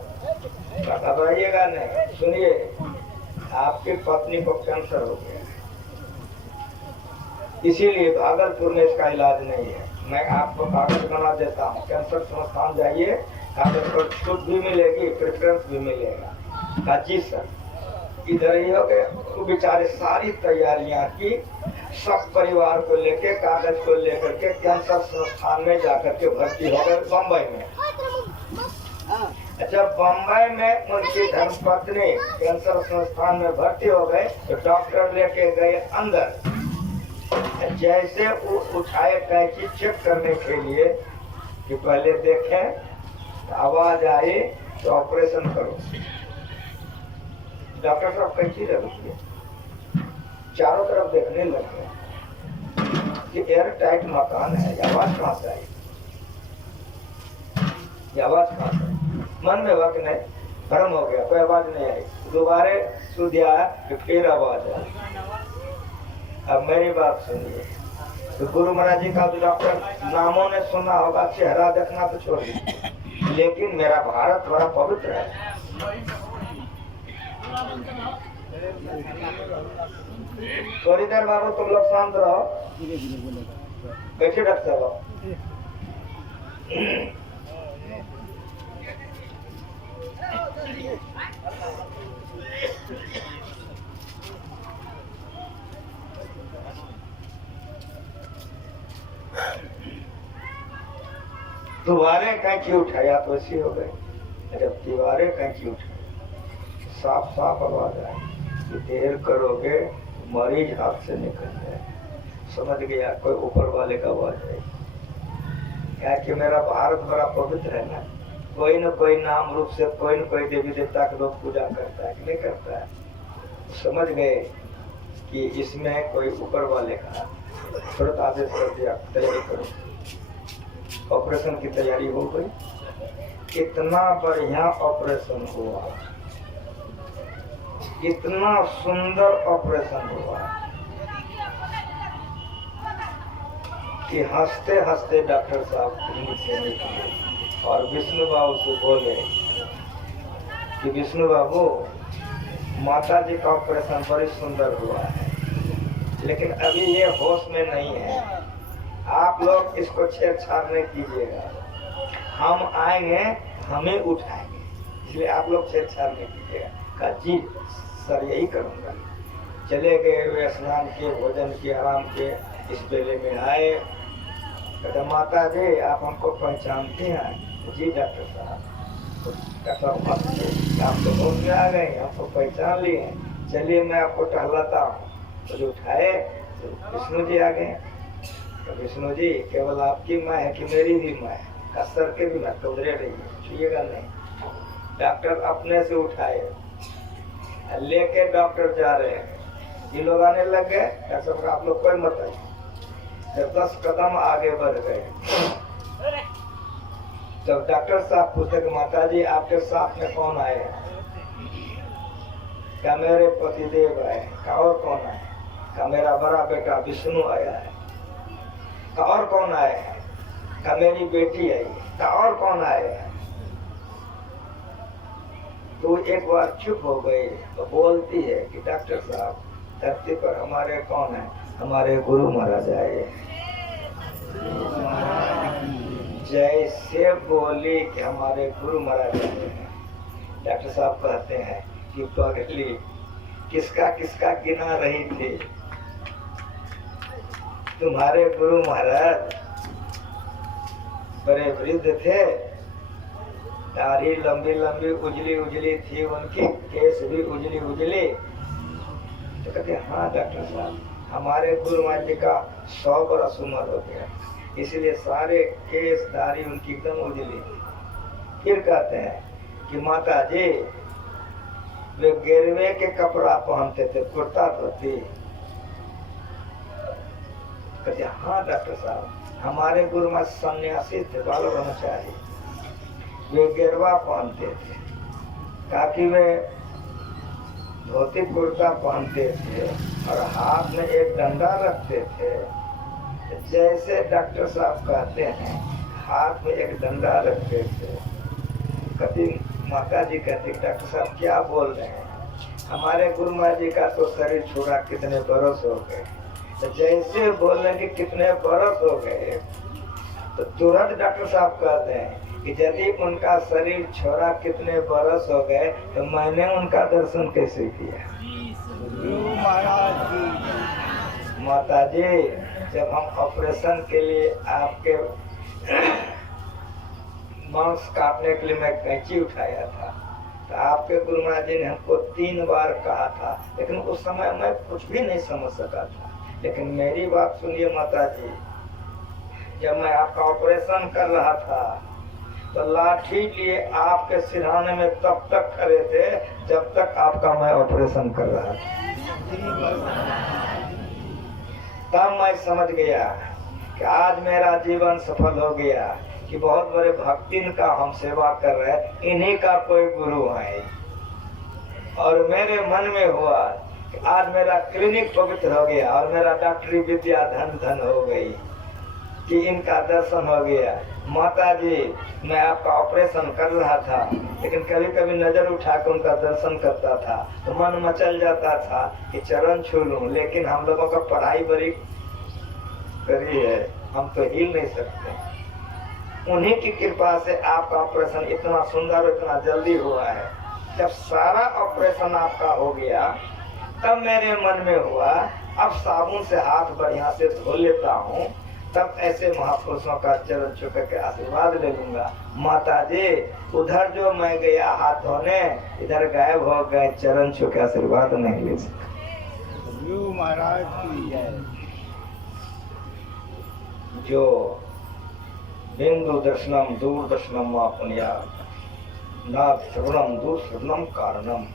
घबराइएगा नहीं। सुनिए, आपकी पत्नी को कैंसर हो गया, इसीलिए भागलपुर में इसका इलाज नहीं है। मैं आपको कागज बना देता हूँ, कैंसर संस्थान जाइए, कागज पर छूट भी मिलेगी, प्रेफरेंस भी मिलेगा। कहा जी सर, इधर ही हो गए। तो बेचारे सारी तैयारियां की, सब परिवार को लेके, कागज को लेकर के कैंसर संस्थान में जाकर के भर्ती हो गए, बम्बई में। जब बम्बई में उनकी धर्मपत्नी कैंसर संस्थान में भर्ती हो गए तो डॉक्टर लेके गए अंदर। जैसे वो उठाए कैंची चेक करने के लिए कि पहले देखें, आवाज आई तो ऑपरेशन करो। डॉक्टर साहब कैंची रख दिए, चारों तरफ देखने लगे कि एयर टाइट मकान है, आवाज कहाँ से आई, आवाज कहाँ से? मन में वक्त नहीं, भ्रम हो गया, कोई आवाज नहीं आई। दोबारा सुधिया कि फिर आवाज आई। अब मेरी बात सुनिए, तो गुरु महाराज जी का डॉक्टर नामों ने सुना होगा, चेहरा देखना तो छोड़ दीजिए, लेकिन मेरा भारत बड़ा पवित्र है। थोड़ी देर बाबू तुम लोग शांत रहो, बैठे डॉक्टर साहब। दीवारें कैंची उठाया तो ऐसी हो गई। जब दीवारें कैंची उठाई, साफ साफ आवाज आई कि देर करोगे मरीज हाथ से निकल जाए। समझ गया, कोई ऊपर वाले का आवाज है। क्या कि मेरा भारत बड़ा पवित्र है ना, कोई न कोई नाम रूप से कोई न कोई देवी देवता के लोग पूजा करता है कि नहीं करता है। समझ गए कि इसमें कोई ऊपर वाले का तुरंत आदेश कर दिया, तैयारी करो। ऑपरेशन की तैयारी हो गई। इतना बढ़िया ऑपरेशन हुआ, इतना सुंदर ऑपरेशन हुआ कि हंसते हंसते डॉक्टर साहब क्लिनिक से निकले और विष्णु बाबू से बोले कि विष्णु बाबू, माता जी का ऑपरेशन बड़ी सुंदर हुआ है, लेकिन अभी ये होश में नहीं है। आप लोग इसको छेड़छाड़ नहीं कीजिएगा, हम आएंगे हमें उठाएंगे, इसलिए आप लोग छेड़छाड़ नहीं कीजिएगा। कहा जी सर यही करूँगा। चले गए, वे स्नान किए, भोजन किए, आराम किए। इस बेले में आए, कहते माता जी आप हमको पहचानते हैं? जी डॉक्टर साहब। आप तो होश में आ गए, आपको पहचान लिए, चलिए मैं आपको टहलाता हूँ। तो जो उठाए तो विष्णु जी आ गए। तो विष्णु जी केवल आपकी माँ है कि मेरी भी माँ है? कसर के भी मत उधरे रहिए, छुइएगा नहीं। डॉक्टर अपने से उठाए, लेके डॉक्टर जा रहे हैं। ये लोग आने लग गए, डॉक्टर आप लोग कोई मत आइए। जब 10 कदम आगे बढ़ गए जब डॉक्टर साहब पूछते कि माता जी आपके साथ में कौन आए हैं? क्या मेरे पतिदेव आए? क्या और कौन आए? क्या मेरा बड़ा बेटा विष्णु आया है? क्या और कौन आए हैं? क्या मेरी बेटी आई है? क्या और कौन आए हैं? तो एक बार चुप हो गई तो बोलती है कि डॉक्टर साहब धरती पर हमारे कौन है? हमारे गुरु महाराज आए। जैसे बोली कि हमारे गुरु महाराज आए हैं, डॉक्टर साहब कहते हैं कि पगली किसका किसका गिना रही थी? तुम्हारे गुरु महाराज बड़े वृद्ध थे, दाढ़ी लंबी लंबी उजली उजली थी, उनकी केस भी उजली उजली। तो कहते हाँ डॉक्टर साहब हमारे गुरु महाराज जी का 100 बरस उम्र हो गया, इसलिए सारे केस दाढ़ी उनकी एकदम उजली। फिर कहते हैं कि माता जी वे गिरवे के कपड़ा पहनते थे, कुर्ता धोती। कहते हाँ डॉक्टर साहब हमारे गुरु महाराज सन्यासी थे, बाल ब्रह्मचारी, वे गिरवा पहनते थे, ताकि वे धोती कुर्ता पहनते थे और हाथ में एक डंडा रखते थे। जैसे डॉक्टर साहब कहते हैं हाथ में एक डंडा रखते थे। कभी माता जी कहती डॉक्टर साहब क्या बोल रहे हैं? हमारे गुरु महाराज जी का तो शरीर छोड़ा कितने बरस हो गए। तो जैसे बोलने के कितने बरस हो गए तो तुरंत डॉक्टर साहब कहते हैं कि यदि उनका शरीर छोड़ा कितने बरस हो गए तो मैंने उनका दर्शन कैसे किया? माता जी जब हम ऑपरेशन के लिए आपके मांस काटने के लिए मैं कैंची उठाया था तो आपके गुरु महाराज जी ने हमको 3 बार कहा था, लेकिन उस समय मैं कुछ भी नहीं समझ सका था। लेकिन मेरी बात सुनिए माता जी, जब मैं आपका ऑपरेशन कर रहा था तो लाठी लिए आपके सिरहाने में तब तक खड़े थे जब तक आपका मैं ऑपरेशन कर रहा था। तब मैं समझ गया कि आज मेरा जीवन सफल हो गया कि बहुत बड़े भक्तिन का हम सेवा कर रहे हैं, इन्हीं का कोई गुरु है। और मेरे मन में हुआ कि आज मेरा क्लिनिक पवित्र हो गया और मेरा डॉक्टरी विद्या धन धन हो गई कि इनका दर्शन हो गया। माता जी मैं आपका ऑपरेशन कर रहा था, लेकिन कभी कभी नजर उठा कर उनका दर्शन करता था तो मन मचल जाता था कि चरण छू लूं, लेकिन हम लोगों का पढ़ाई बड़ी करी है, हम तो हिल नहीं सकते। उन्हीं की कृपा से आपका ऑपरेशन इतना सुंदर और इतना जल्दी हुआ है। जब सारा ऑपरेशन आपका हो गया तब मेरे मन में हुआ अब साबुन से हाथ बढ़िया से धो लेता हूँ, तब ऐसे महापुरुषों का चरण छू के आशीर्वाद ले लूंगा। माता जी उधर जो मैं गया हाथ धोने, इधर गायब हो गए, चरण छू के आशीर्वाद नहीं ले सका। महाराज की जय। जो बिंदु दर्शनम दूर दर्शनम पुण्या नाद श्रवणम दूर श्रवणम कारणम,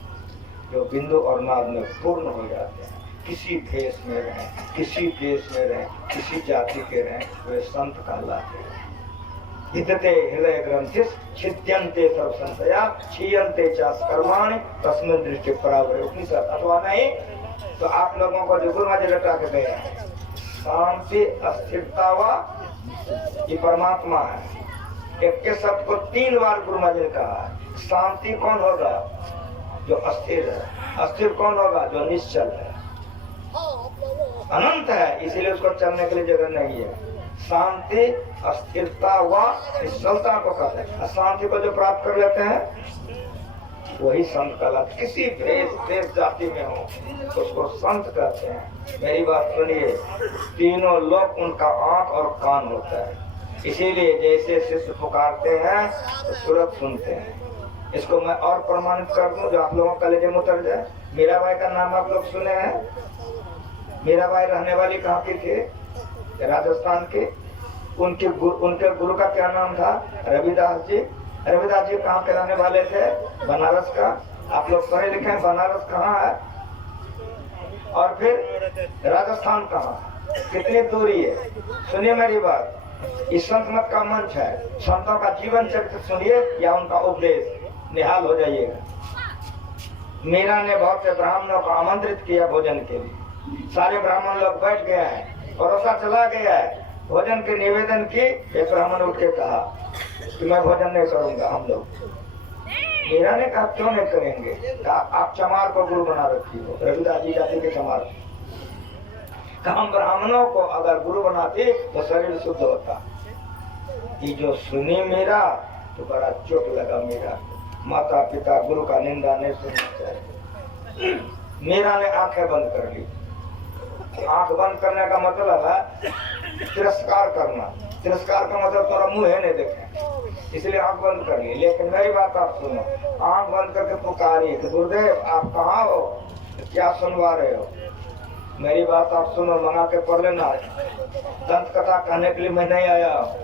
जो बिंदु और नाद में पूर्ण हो जाते हैं, किसी देश में रहें, किसी देश में रहें, किसी जाति के रहें, वे संत कहलाते हैं। हितते हृदय ग्रंथिस छिद्यन्ते सर्व संशया क्षीयन्ते चास कर्माणि तस्मिन् दृष्टि परावरे उपनिषद। अथवा नहीं तो आप लोगों को जो गुरु महाराज रटा के गए हैं, शांति अस्थिरता व ये परमात्मा है। एक के शब्द को 3 बार गुरु महाराज ने कहा है। शांति कौन होगा? जो अस्थिर है। अस्थिर कौन होगा? जो निश्चल है, अनंत है, इसीलिए उसको चलने के लिए जगह नहीं है। शांति अस्थिरता व निश्चलता को कहते हैं। शांति को जो प्राप्त कर लेते हैं वही संत कहलाते। किसी देश जाति में हो उसको संत कहते हैं। मेरी बात सुनिए, तीनों लोग उनका आंख और कान होता है, इसीलिए जैसे शिष्य पुकारते हैं तो तुरंत सुनते हैं। इसको मैं और प्रमाणित कर दूं जो आप लोगों का कलेजे में उतर जाए। मीराबाई का नाम आप लोग सुने हैं? मीराबाई रहने वाली कहाँ की थी? राजस्थान के। उनके गुरु का क्या नाम था? रविदास जी। रविदास जी कहाँ के रहने वाले थे? बनारस का। आप लोग पढ़े लिखे हैं, बनारस कहाँ है और फिर राजस्थान कहाँ, कितनी दूरी है? सुनिए मेरी बात, इस संत मत का मंच है, संतों का जीवन चरित्र सुनिए या उनका उपदेश, निहाल हो जाइएगा। मीरा ने बहुत से ब्राह्मणों को आमंत्रित किया भोजन के लिए। सारे ब्राह्मण लोग बैठ गए हैं, परोसा चला गया है। भोजन के निवेदन की, एक ब्राह्मण उठ के कहा कि मैं भोजन नहीं करूंगा। हम लोग मीरा ने कहा क्यों नहीं करेंगे? कहा आप चमार को गुरु बना रखी हो, रविदास जी जाति के चमार। हम ब्राह्मणों को अगर गुरु बनाते तो शरीर शुद्ध होता। ये जो सुनी मीरा तो बड़ा चोट लगा मीरा। माता पिता गुरु का निंदा नहीं सुनना चाहिए। मीरा ने आंखें बंद कर ली। आंख बंद करने का मतलब है तिरस्कार करना। तिरस्कार का मतलब थोड़ा मुंह है नहीं देखे, इसलिए आंख बंद कर ली। लेकिन मेरी बात आप सुनो, आंख बंद करके पुकारिए कि गुरुदेव आप कहाँ हो, क्या सुनवा रहे हो? मेरी बात आप सुनो, मंगा के पढ़ लेना। दंत कथा कहने के लिए मैं नहीं आया।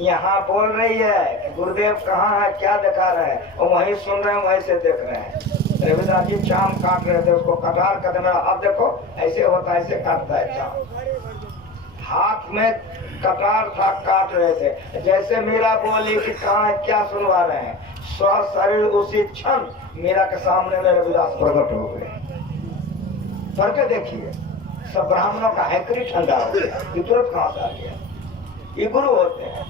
यहाँ बोल रही है कि गुरुदेव कहाँ है, क्या दिखा रहे हैं, और वहीं सुन रहे हैं, वहीं से देख रहे हैं। रविदास जी चाम काट रहे थे, उसको कटार कर मेरा हाथ देखो, ऐसे होता है, ऐसे काटता है चाम। हाथ में कटार था, काट रहे थे। जैसे मीरा बोली कि कहाँ है, क्या सुनवा रहे हैं, स्व शरीर उसी क्षण मीरा के सामने में रविदास प्रकट हो गए। करके देखिए, सब ब्राह्मणों का हैकरी ठंडा हो गया, ये तुरंत कहाँ से आ गया? ये गुरु होते हैं।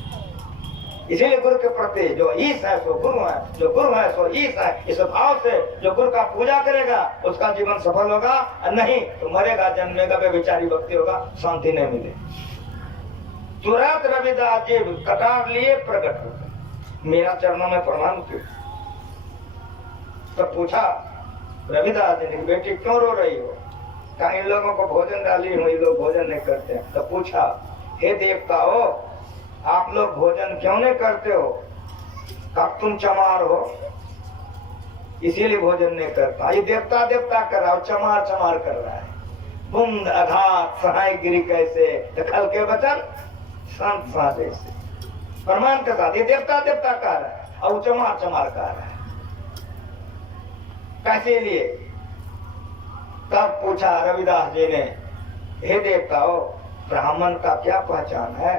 इसीलिए गुरु के प्रति जो ईश है सो गुरु है, जो गुरु है सो ईश है। इस भाव से जो गुरु का पूजा करेगा उसका जीवन सफल होगा, नहीं तो मरेगा, जन्मेगा, बेविचारी भक्ति होगा, शांति नहीं मिले। तुरंत रविदास जी कटार लिए प्रकट हो गए, मेरा चरणों में प्रणाम किया। तो पूछा रविदास जी ने, बेटी क्यों रो रही हो? कहा इन लोगों को भोजन डाली हूँ, ये लोग भोजन नहीं करते। तो पूछा हे देवता हो, आप लोग भोजन क्यों नहीं करते हो? कहा तुम चमार हो इसीलिए भोजन नहीं करता। ये देवता देवता कर रहा है, चमार चमार कर रहा है। बुंद अघात सहाय गिरी कैसे, दखल के वचन संत साधे से। प्रमाण के साथ ये देवता देवता कह रहा है और चमार चमार कह रहा है। कैसे लिए? तब पूछा रविदास जी ने, हे देवता हो, ब्राह्मण का क्या पहचान है?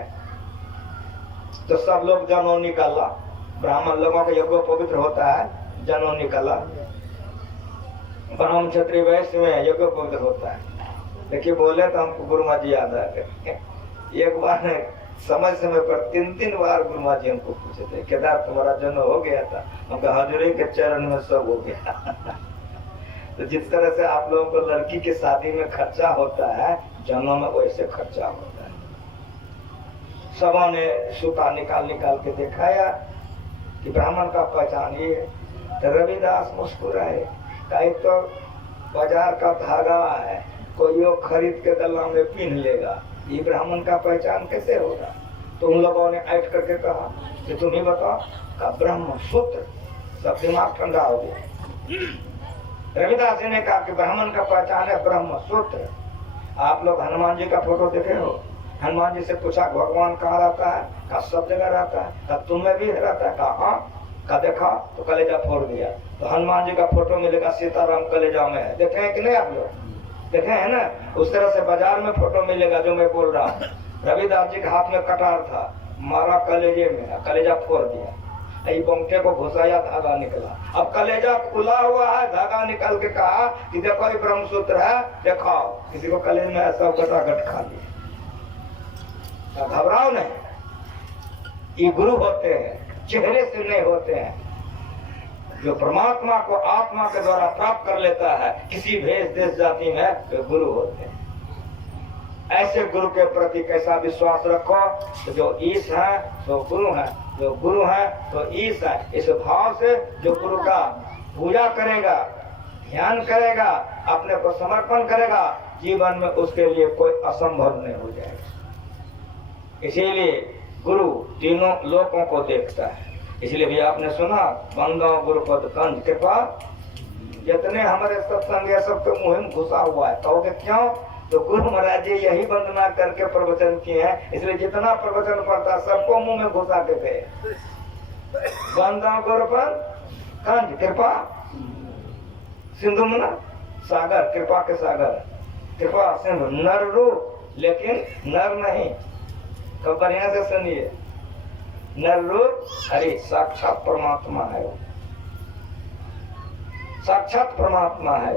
तो सब लोग जनेऊ निकाला। ब्राह्मण लोगों का यज्ञ पवित्र होता है, जनेऊ निकाला। ब्राह्मण क्षत्रिय वैश्य में यज्ञ पवित्र होता है। देखिए बोले तो हमको गुरुमा जी याद आ गए। एक बार समय समय पर 3-3 बार गुरुमा जी हमको पूछे थे, केदार तुम्हारा जन्म हो गया था? हमको हजूरी के चरण में सब हो गया। तो जिस तरह से आप लोगों को लड़की की शादी में खर्चा होता है, जन्म में वैसे खर्चा होता है। सबों ने सूता निकाल निकाल के दिखाया कि ब्राह्मण का पहचान ये है। तो रविदास मुस्कुराए, कहे तो बाजार का धागा है, कोई वो खरीद के गला में पहन लेगा, ये ब्राह्मण का पहचान कैसे होगा? तो उन लोगों ने ऐठ करके कहा कि तुम ही बताओ। का ब्रह्म सूत्र। सब दिमाग ठंडा हो गया। रविदास जी ने कहा कि ब्राह्मण का पहचान है ब्रह्म सूत्र। आप लोग हनुमान जी का फोटो देखे हो? हनुमान जी से पूछा भगवान कहाँ रहता है? कहा सब जगह रहता है। कहा तुम में भी रहता है? कहा हाँ। कहा देखा तो कलेजा फोड़ दिया। तो हनुमान जी का फोटो मिलेगा सीताराम कलेजा में है, देखे हैं कि नहीं आप लोग? देखे हैं ना? उस तरह से बाजार में फोटो मिलेगा जो मैं बोल रहा हूँ। रविदास जी के हाथ में कटार था, मारा कलेजे में, कलेजा फोड़ दिया। बंटे को घुसाया, धागा निकला। अब कलेजा खुला हुआ है, धागा निकल के कहा कि देखो ये ब्रह्मसूत्र है, दिखाओ। किसी को कलेज में ऐसा गटागट खा लिया। घबराओ नहीं, ये गुरु होते हैं, चेहरे से नहीं होते हैं। जो परमात्मा को आत्मा के द्वारा प्राप्त कर लेता है किसी भेष देश जाति में, वे गुरु होते हैं। ऐसे गुरु के प्रति कैसा विश्वास रखो? तो जो ईश है तो गुरु है, जो गुरु है तो ईश है। इस भाव से जो गुरु का पूजा करेगा, ध्यान करेगा, अपने को समर्पण करेगा, जीवन में उसके लिए कोई असंभव नहीं हो जाएगा। इसीलिए गुरु तीनों लोकों को देखता है। इसलिए भी आपने सुना, बंदो गुरुपद कंज कृपा। जितने हमारे सत्संग है सबके मुंह में घुसा हुआ है। कहोगे क्यों? तो गुरु महाराज जी यही वंदना करके प्रवचन किए हैं, इसलिए जितना प्रवचन पढ़ता सबको मुंह में घुसा के गए। बंदो गुरुपद कंज कृपा सिंधु मना सागर, कृपा के सागर, कृपा सिंधु। नर रूप लेकिन नर नहीं। तो बढ़िया से सुनिए, नर रूप हरि साक्षात परमात्मा है, साक्षात परमात्मा है।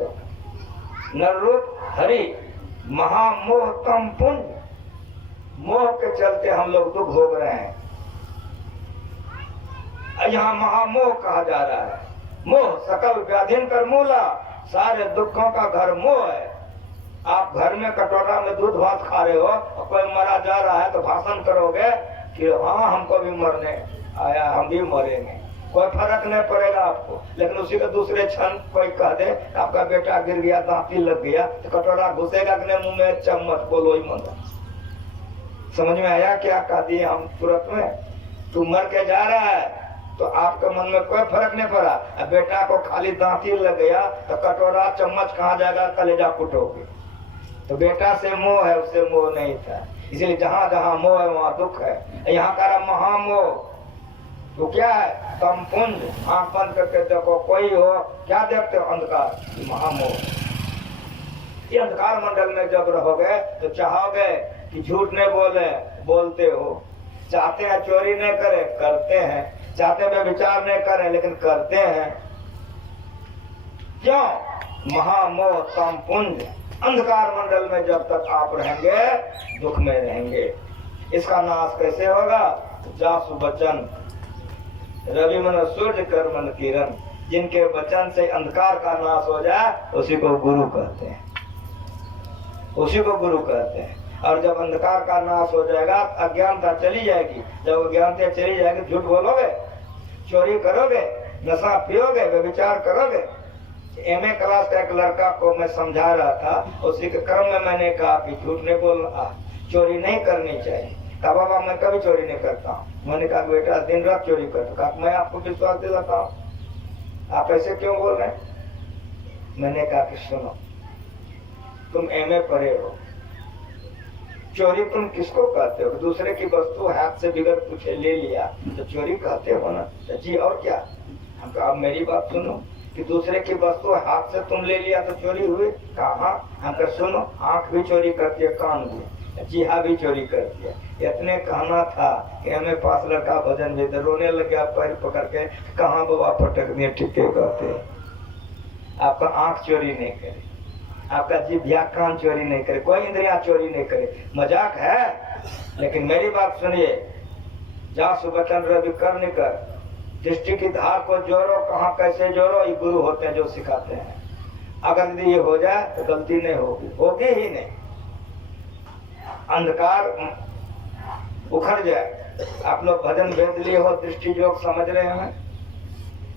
नर रूप हरि महामोह तम पुंज। मोह के चलते हम लोग दुख भोग रहे हैं। यहाँ महामोह कहा जा रहा है। मोह सकल व्याधिन कर मूला, सारे दुखों का घर मोह है। आप घर में कटोरा में दूध भात खा रहे हो और कोई मरा जा रहा है तो भाषण करोगे कि हाँ हमको भी मरने आया, हम भी मरेंगे, कोई फर्क नहीं पड़ेगा आपको। लेकिन उसी के दूसरे क्षण कोई कह दे आपका बेटा गिर गया, दांती लग गया, तो कटोरा घुसेगा कि नहीं मुंह में, चम्मच बोलो ही मंदा। समझ में आया क्या कह दिए हम तुरंत में? तू मर के जा रहा है तो आपके मन में कोई फर्क नहीं पड़ा। अब बेटा को खाली दांती लग गया तो कटोरा चम्मच कहाँ जाएगा, कलेजा कुटोगे। तो बेटा से मोह है, उससे मोह नहीं था। इसलिए जहाँ जहाँ मोह है वहाँ दुख है। यहाँ का महामोह तो क्या है? तम पुंज, आंख बंद करके देखो, कोई हो क्या देखते हो? अंधकार, महामोह। ये अंधकार मंडल में जब रहोगे तो चाहोगे कि झूठ नहीं बोले, बोलते हो। चाहते हैं चोरी नहीं करे, करते हैं। चाहते हैं विचार नहीं करें, लेकिन करते हैं। क्यों? महामोह तम पुंज, अंधकार मंडल में जब तक आप रहेंगे दुख में रहेंगे। इसका नाश कैसे होगा? जासु वचन रवि मन सूर्य कर मन किरण, जिनके वचन से अंधकार का नाश हो जाए उसी को गुरु कहते हैं, उसी को गुरु कहते हैं। और जब अंधकार का नाश हो जाएगा अज्ञानता चली जाएगी। जब अज्ञानता चली जाएगी, झूठ बोलोगे, चोरी करोगे, नशा पियोगे, व्यभिचार करोगे। एमए क्लास का एक लड़का को मैं समझा रहा था, उसी के क्रम में मैंने कहा कि झूठ नहीं बोलना, चोरी नहीं करनी चाहिए। कहा बाबा मैं कभी चोरी नहीं करता हूँ। मैंने कहा बेटा दिन रात चोरी करता। कहा मैं आपको विश्वास दिलाता हूँ, आप ऐसे क्यों बोल रहे हैं? मैंने कहा कि सुनो, तुम एमए पढ़े हो, चोरी तुम किसको कहते हो? दूसरे की वस्तु हाथ से बिगड़ पूछे ले लिया तो चोरी कहते हो ना? तो जी और क्या? हम कहा अब मेरी बात सुनो कि दूसरे की वस्तु हाथ से तुम ले लिया तो चोरी हुई? कहा हम कहा सुनो, आंख भी चोरी करती है, कान भी, जी हाँ भी चोरी करती है। इतने कहना था कि हमें पास लड़का भजन भी रोने लग गया पैर पकड़ के, कहाँ बाबा पटक दिए, ठीके कहते। आपका आंख चोरी नहीं करे, आपका जिभ्या कान चोरी नहीं करे, कोई इंद्रिया चोरी नहीं करे। मजाक है, लेकिन मेरी बात सुनिए। जासु वचन रवि कर नहीं कर, दृष्टि की धार को जोड़ो, कहाँ कैसे जोड़ो, ये गुरु होते हैं जो सिखाते हैं। अगर यदि ये हो जाए तो गलती नहीं होगी, होगी ही नहीं। अंधकार उखड़ जाए। आप लोग भजन भेद लिए हो, दृष्टि योग समझ रहे हैं?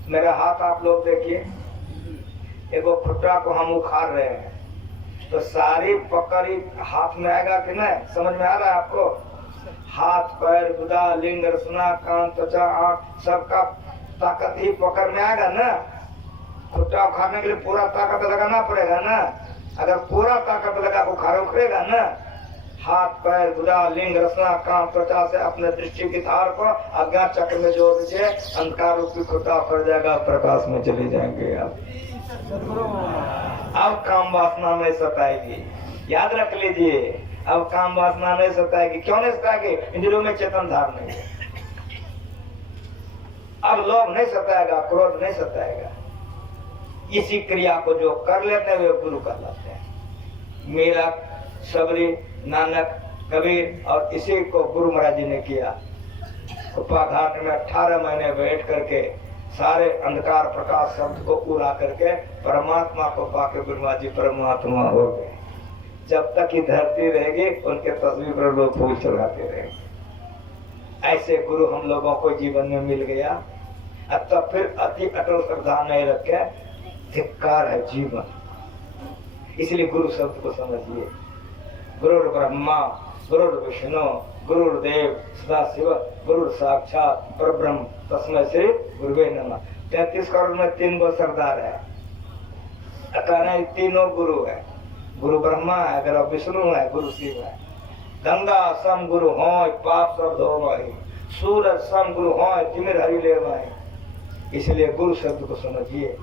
मेरा हाथ आप लोग देखिए, एगो खुट्टा को हम उखाड़ रहे हैं तो सारी पकड़ी हाथ में आएगा कि नहीं? समझ में आ रहा है आपको? हाथ, पैर, गुदा, लिंग, रसना, कान, त्वचा, आंख, सबका ताकत ही पकड़ में आएगा ना। खुट्टा उखाड़ने के लिए पूरा ताकत लगाना पड़ेगा ना। अगर पूरा ताकत लगा उखड़ेगा ना। हाथ, पैर, गुदा, लिंग, रसना, कान, त्वचा से अपने दृष्टि की धार को अज्ञान चक्र में जोड़ दीजिए, अंधकार रूपी खुट्टा उखड़ जाएगा, प्रकाश में चले जाएंगे आप। अब काम वासना नहीं सताएगी, याद रख लीजिए। अब काम वासना नहीं सताएगी। क्यों नहीं सताएगी? इंद्रियों में चेतन धार नहीं है। अब लोभ नहीं सताएगा, क्रोध नहीं सताएगा। इसी क्रिया को जो कर लेते हैं वे गुरु कहलाते हैं। मेरा, सबरी, नानक, कबीर और इसी को गुरु महाराज जी ने किया। उपाघाट में 18 महीने बैठ करके सारे अंधकार प्रकाश शब्द को उड़ा करके परमात्मा को पाके गुरु महाराज जी परमात्मा हो गए। जब तक ये धरती रहेगी उनके तस्वीर पर लोग फूल चढ़ाते रहेंगे। ऐसे गुरु हम लोगों को जीवन में मिल गया। अब तब फिर अति अटल श्रद्धा नहीं रखे, धिक्कार है जीवन। इसलिए गुरु शब्द को समझिए। गुरु ब्रह्मा, गुरु विष्णु, गुरुदेव सदा शिव, गुरु साक्षात परब्रह्म तस्मै श्री गुरुवे नमः। 33 करोड़ में 3 गो सरदार है। कहना तीनों गुरु है। गुरु ब्रह्मा है, गुरु विष्णु है, गुरु शिव है। गंगा सम गुरु हो, पाप सब धोवहि। सूरज सम गुरु हो, तिमिर हरि लेवहि। इसलिए गुरु शब्द को समझिए।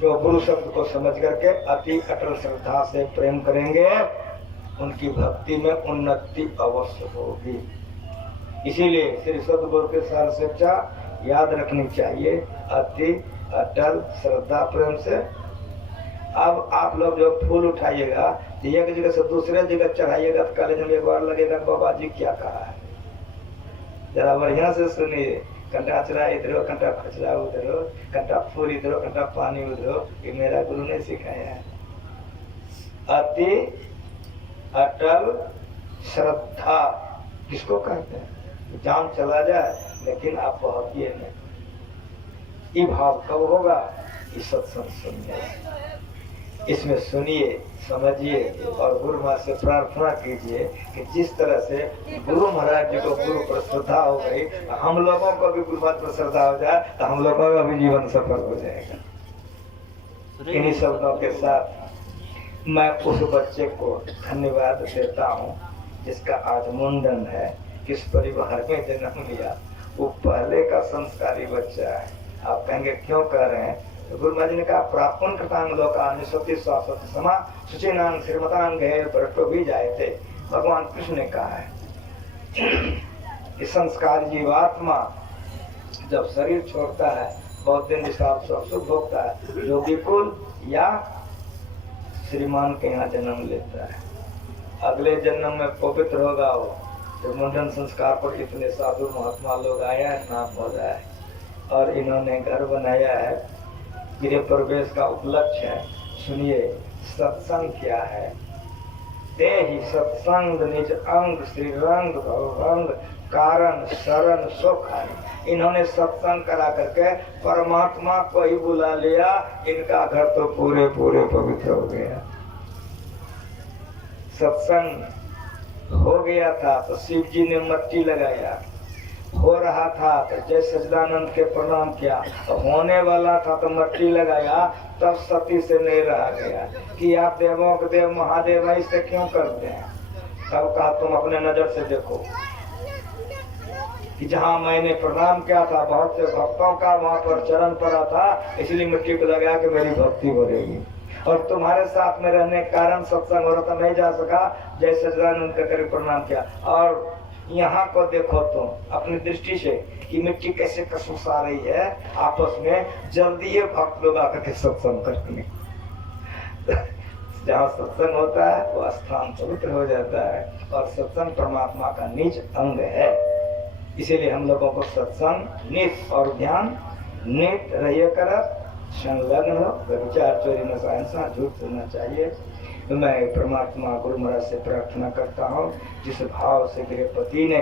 जो गुरु शब्द को समझ करके अति अटल श्रद्धा से प्रेम करेंगे उनकी भक्ति में उन्नति अवश्य होगी। इसीलिए श्री सद्गुरु के सार शिक्षा याद रखनी चाहिए, अति अटल श्रद्धा प्रेम से। अब आप लोग जो फूल उठाइएगा एक जगह से दूसरे जगह चढ़ाइएगा तो कॉलेज में एक बार लगेगा बाबा जी क्या कहा है। जरा बढ़िया से सुनिए, कंटा अचरा इधर हो, कंटा खचरा उधर हो, कंटा फूल इधर हो, कंटा पानी उधर हो। ये मेरा गुरु ने सिखाया है। अति अटल श्रद्धा किसको कहते हैं? जान चला जाए लेकिन आप बहकिए नहीं। ये भाव कब होगा? इस सत्संग सुनिए, इसमें सुनिए, समझिए और गुरु महाराज से प्रार्थना कीजिए कि जिस तरह से गुरु महाराज जी को गुरु पर श्रद्धा हो गई, हम लोगों को भी गुरु महाराज पर श्रद्धा हो जाए तो हम लोगों का भी जीवन सफल हो जाएगा। इन्हीं शब्दों के साथ मैं उस बच्चे को धन्यवाद देता हूँ जिसका आज मुंडन है, किस परिवार में जन्म लिया। वो पहले का संस्कारी बच्चा है। आप कहेंगे क्यों कह रहे हैं? तो गुरु महाराज ने कहा प्राप्तन कृतांग लोका निसति शाश्वत समा सुचिनान श्रीमतान गए भ्रष्टो भी जाए थे। भगवान कृष्ण ने कहा है कि संस्कार जीवात्मा जब शरीर छोड़ता है बहुत दिन हिसाब से सुख भोगता है, योगी कुल या श्रीमान के यहाँ जन्म लेता है। अगले जन्म में पवित्र होगा वो। तो मुंडन संस्कार पर इतने साधु महात्मा लोग आए हैं, नाम हो रहा है और इन्होंने घर बनाया है। गृह प्रवेश का उपलक्ष्य है। सुनिए सत्संग क्या है? ते ही सत्संग निज अंग श्रीरंग भवभंग कारण शरण सुख है। इन्होंने सत्संग करा करके परमात्मा को ही बुला लिया। इनका घर तो पूरे पूरे पवित्र हो गया। सत्संग हो गया था तो शिव जी ने मट्टी लगाया, हो रहा था तो जय सच्चिदानंद के प्रणाम किया, तो होने वाला था तो मट्टी लगाया। तब सती से नहीं रहा गया कि आप देवों के देव महादेव ऐसे क्यों करते हैं। तब कहा तुम अपने नजर से देखो कि जहाँ मैंने प्रणाम किया था बहुत से भक्तों का वहाँ पर चरण पड़ा था, इसलिए मिट्टी को लगाया कि मेरी भक्ति बढ़ेगी। और तुम्हारे साथ में रहने के कारण सत्संग हो रहा था, नहीं जा सका, जय सच्चिदानंद का करके प्रणाम किया। और यहाँ को देखो तुम अपनी दृष्टि से कि मिट्टी कैसे कसुस आ रही है आपस में। जल्दी ये भक्त लोग आकर के सत्संग करने जहाँ सत्संग होता है वो स्थान पवित्र हो जाता है और सत्संग परमात्मा का निज अंग है। इसीलिए हम लोगों को सत्संग नित और ध्यान नित रहिए कर संलग्न हो। विचार चोरी नशा हिंसा झूठ सुनना चाहिए। तो मैं परमात्मा गुरु महाराज से प्रार्थना करता हूँ जिस भाव से गृहपति ने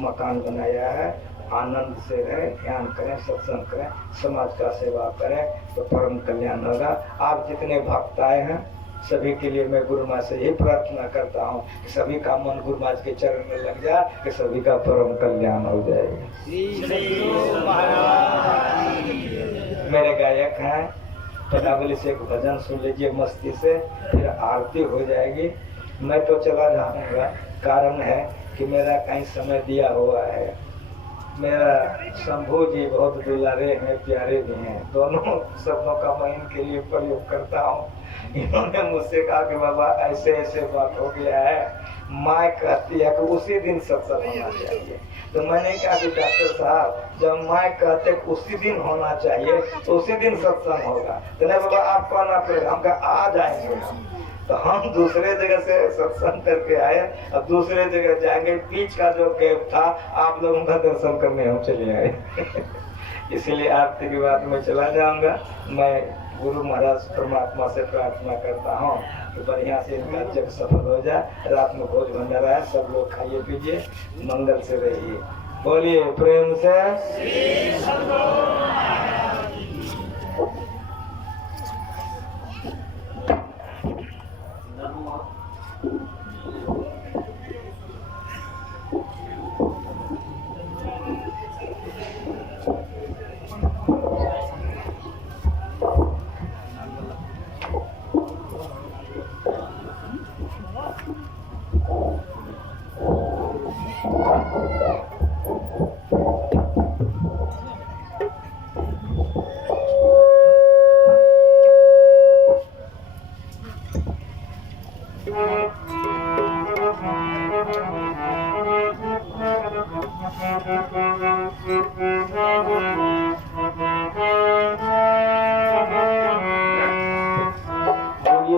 मकान बनाया है, आनंद से रहें, ध्यान करें, सत्संग करें, समाज का सेवा करें तो परम कल्याण होगा। आप जितने भक्त आए हैं सभी के लिए मैं गुरु महाराज से यही प्रार्थना करता हूँ कि सभी का मन गुरु महाराज के चरण में लग जाए कि सभी का परम कल्याण हो जाएगा। मेरे गायक हैं, पदावली से एक भजन सुन लीजिए मस्ती से, फिर आरती हो जाएगी। मैं तो चला जाऊंगा, कारण है कि मेरा कहीं समय दिया हुआ है। मेरा शंभू जी बहुत दुलारे हैं, प्यारे भी हैं, दोनों शब्दों का मैं इनके लिए प्रयोग करता हूँ। इन्होंने मुझसे कहा कि बाबा ऐसे ऐसे बात हो गया है, माँ कहती है कि उसी दिन सत्संग होना चाहिए। तो मैंने कहा कि डॉक्टर साहब जब माँ कहते उसी दिन होना चाहिए तो उसी दिन सत्संग होगा। तो नहीं बाबा आप कहना पड़ेगा। हम कहा आ जाएंगे हम। तो हम दूसरे जगह से सत्संग करके आए, अब दूसरे जगह जाएंगे। बीच का जो गैप था आप लोगों का दर्शन करने हम चले आए इसीलिए आरती के बाद मैं चला जाऊंगा। मैं गुरु महाराज परमात्मा से प्रार्थना करता हूँ तो बढ़िया से इनका जग सफल हो जाए। रात में भोज भंडारा है, सब लोग खाइए पीजिए, मंगल से रहिए। बोलिए प्रेम से।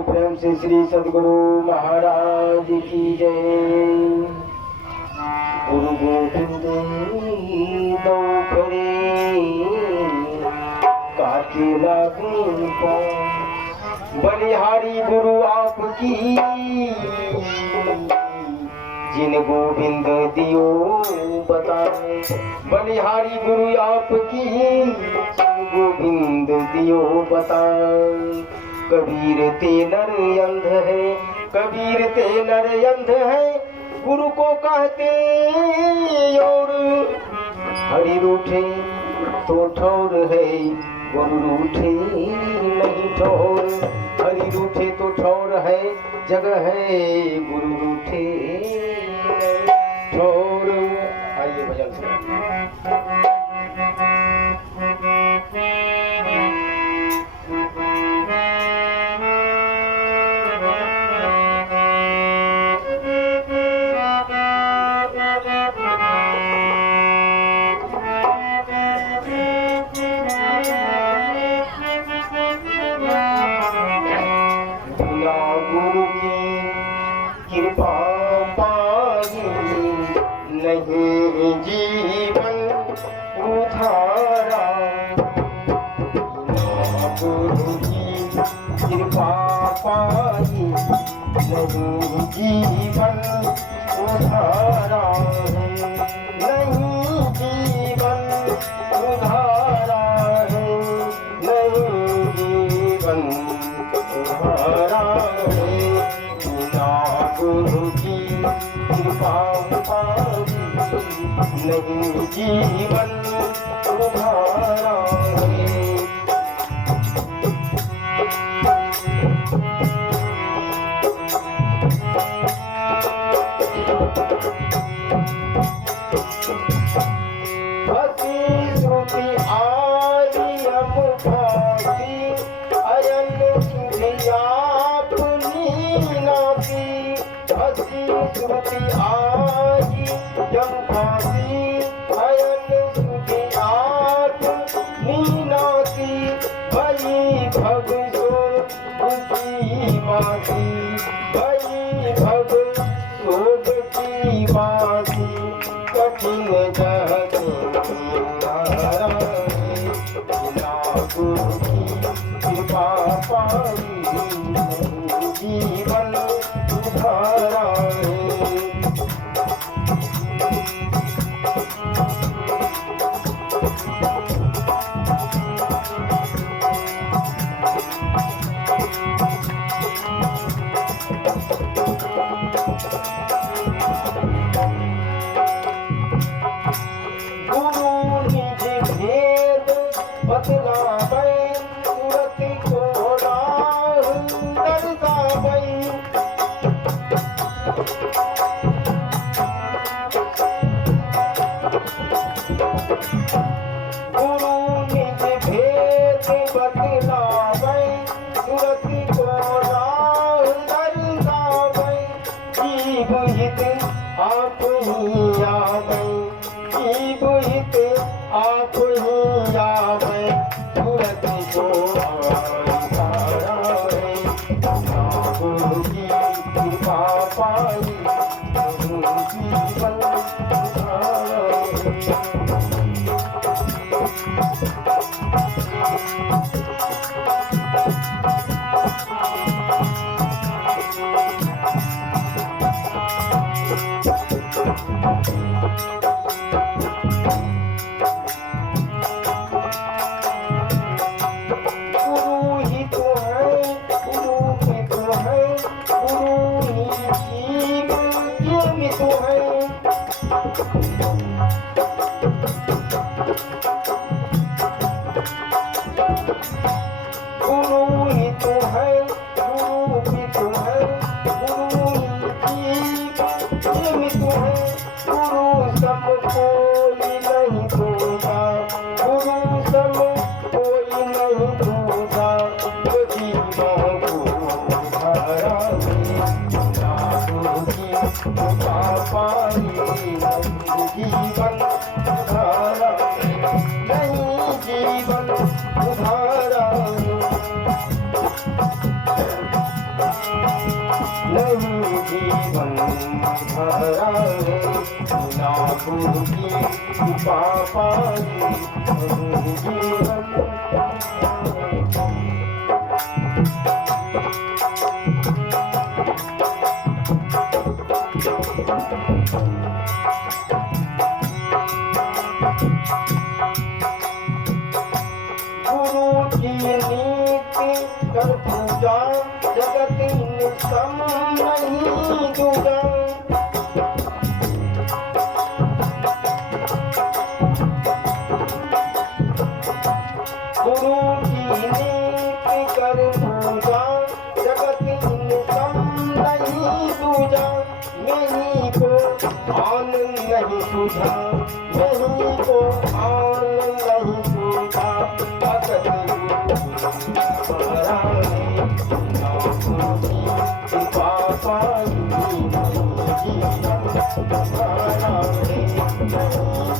प्रेम से श्री सद्गुरु महाराज की जय। गुरु गोविंद दो अकेला गुरु कौन। बलिहारी गुरु आपकी जिन गोविंद दियो बताए। बलिहारी गुरु आपकी गोविंद दियो बताए। कबीर ते नर अंध है, कबीर ते नर अंध है, गुरु को कहते और हरि रूठे तो ठौर है, गुरु रूठे नहीं ठौर। हरि रूठे तो ठौर है, जगह है, गुरु रूठे ठौर। आइए भजन से। कृपा पाई नहीं जीवन उधारा। गुरु की कृपा पाई नहीं जीवन उधारा है, नहीं जीवन उधारा है, नहीं जीवन उधारा है। गुरु की कृपा पाई नहीं जीवन उधारा है। भक्ति श्रुति आई हम भाती अयन सुधिया श्रुति आई जब भाती अयन सुधि आठ मीनाती। भई भग की बाती, भई भग शोभ की बाती। कठिन जगत गुरु की कृपा पाई जीवन उधारा है। गुरु निज भेद बतलावै, सूरत को राह दर्शावै। गुरु निज भेद बतलावै, सूरत को राह दर्शावै। जीव हित आप ही आवै, जीव हित आप ही आवै। सूरत को आधारा है, गुरु की कृपा पाई जीवन उधारा है। गुरु ही तो है, गुरु ही तो है, गुरु ही जीव में तो है। गुरु ही तो है, गुरु ही तो है, गुरु ही जीव में तो है। गुरु सब कोई नहीं दूजा, गुरु सब कोई नहीं दूजा। जीवों को उधारा है, गुरु की कृपा पाई जीवन उधारा नहीं जीवन उधारा। नहीं जीवन धारा है, बिना गुरु की कृपा पाई नहीं जीवन। गुरु की नीति कर पूजा, जगत निष्कम नहीं दूजा। गुरु की नीति कर पूजा, जगत निष्कम नहीं दूजा। नहीं को आनंद नहीं सूझा, नहीं को आनंद नहीं सूझा। भगत गुरु कृपा पाई जीवन धारा है,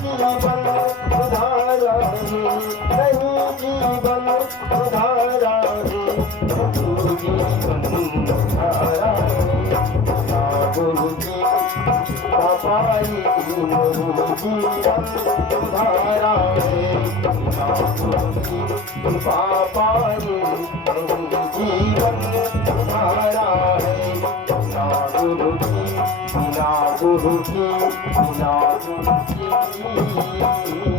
जीवन धारा है, नहीं जीवन धारा है, जीवन धारा है। गुरु की कृपा पाई जीवन धारा है, गुरु की कृपा पाई जीवन धारा है। बिना गुरु की, बिना गुरु की, बिना गुरु की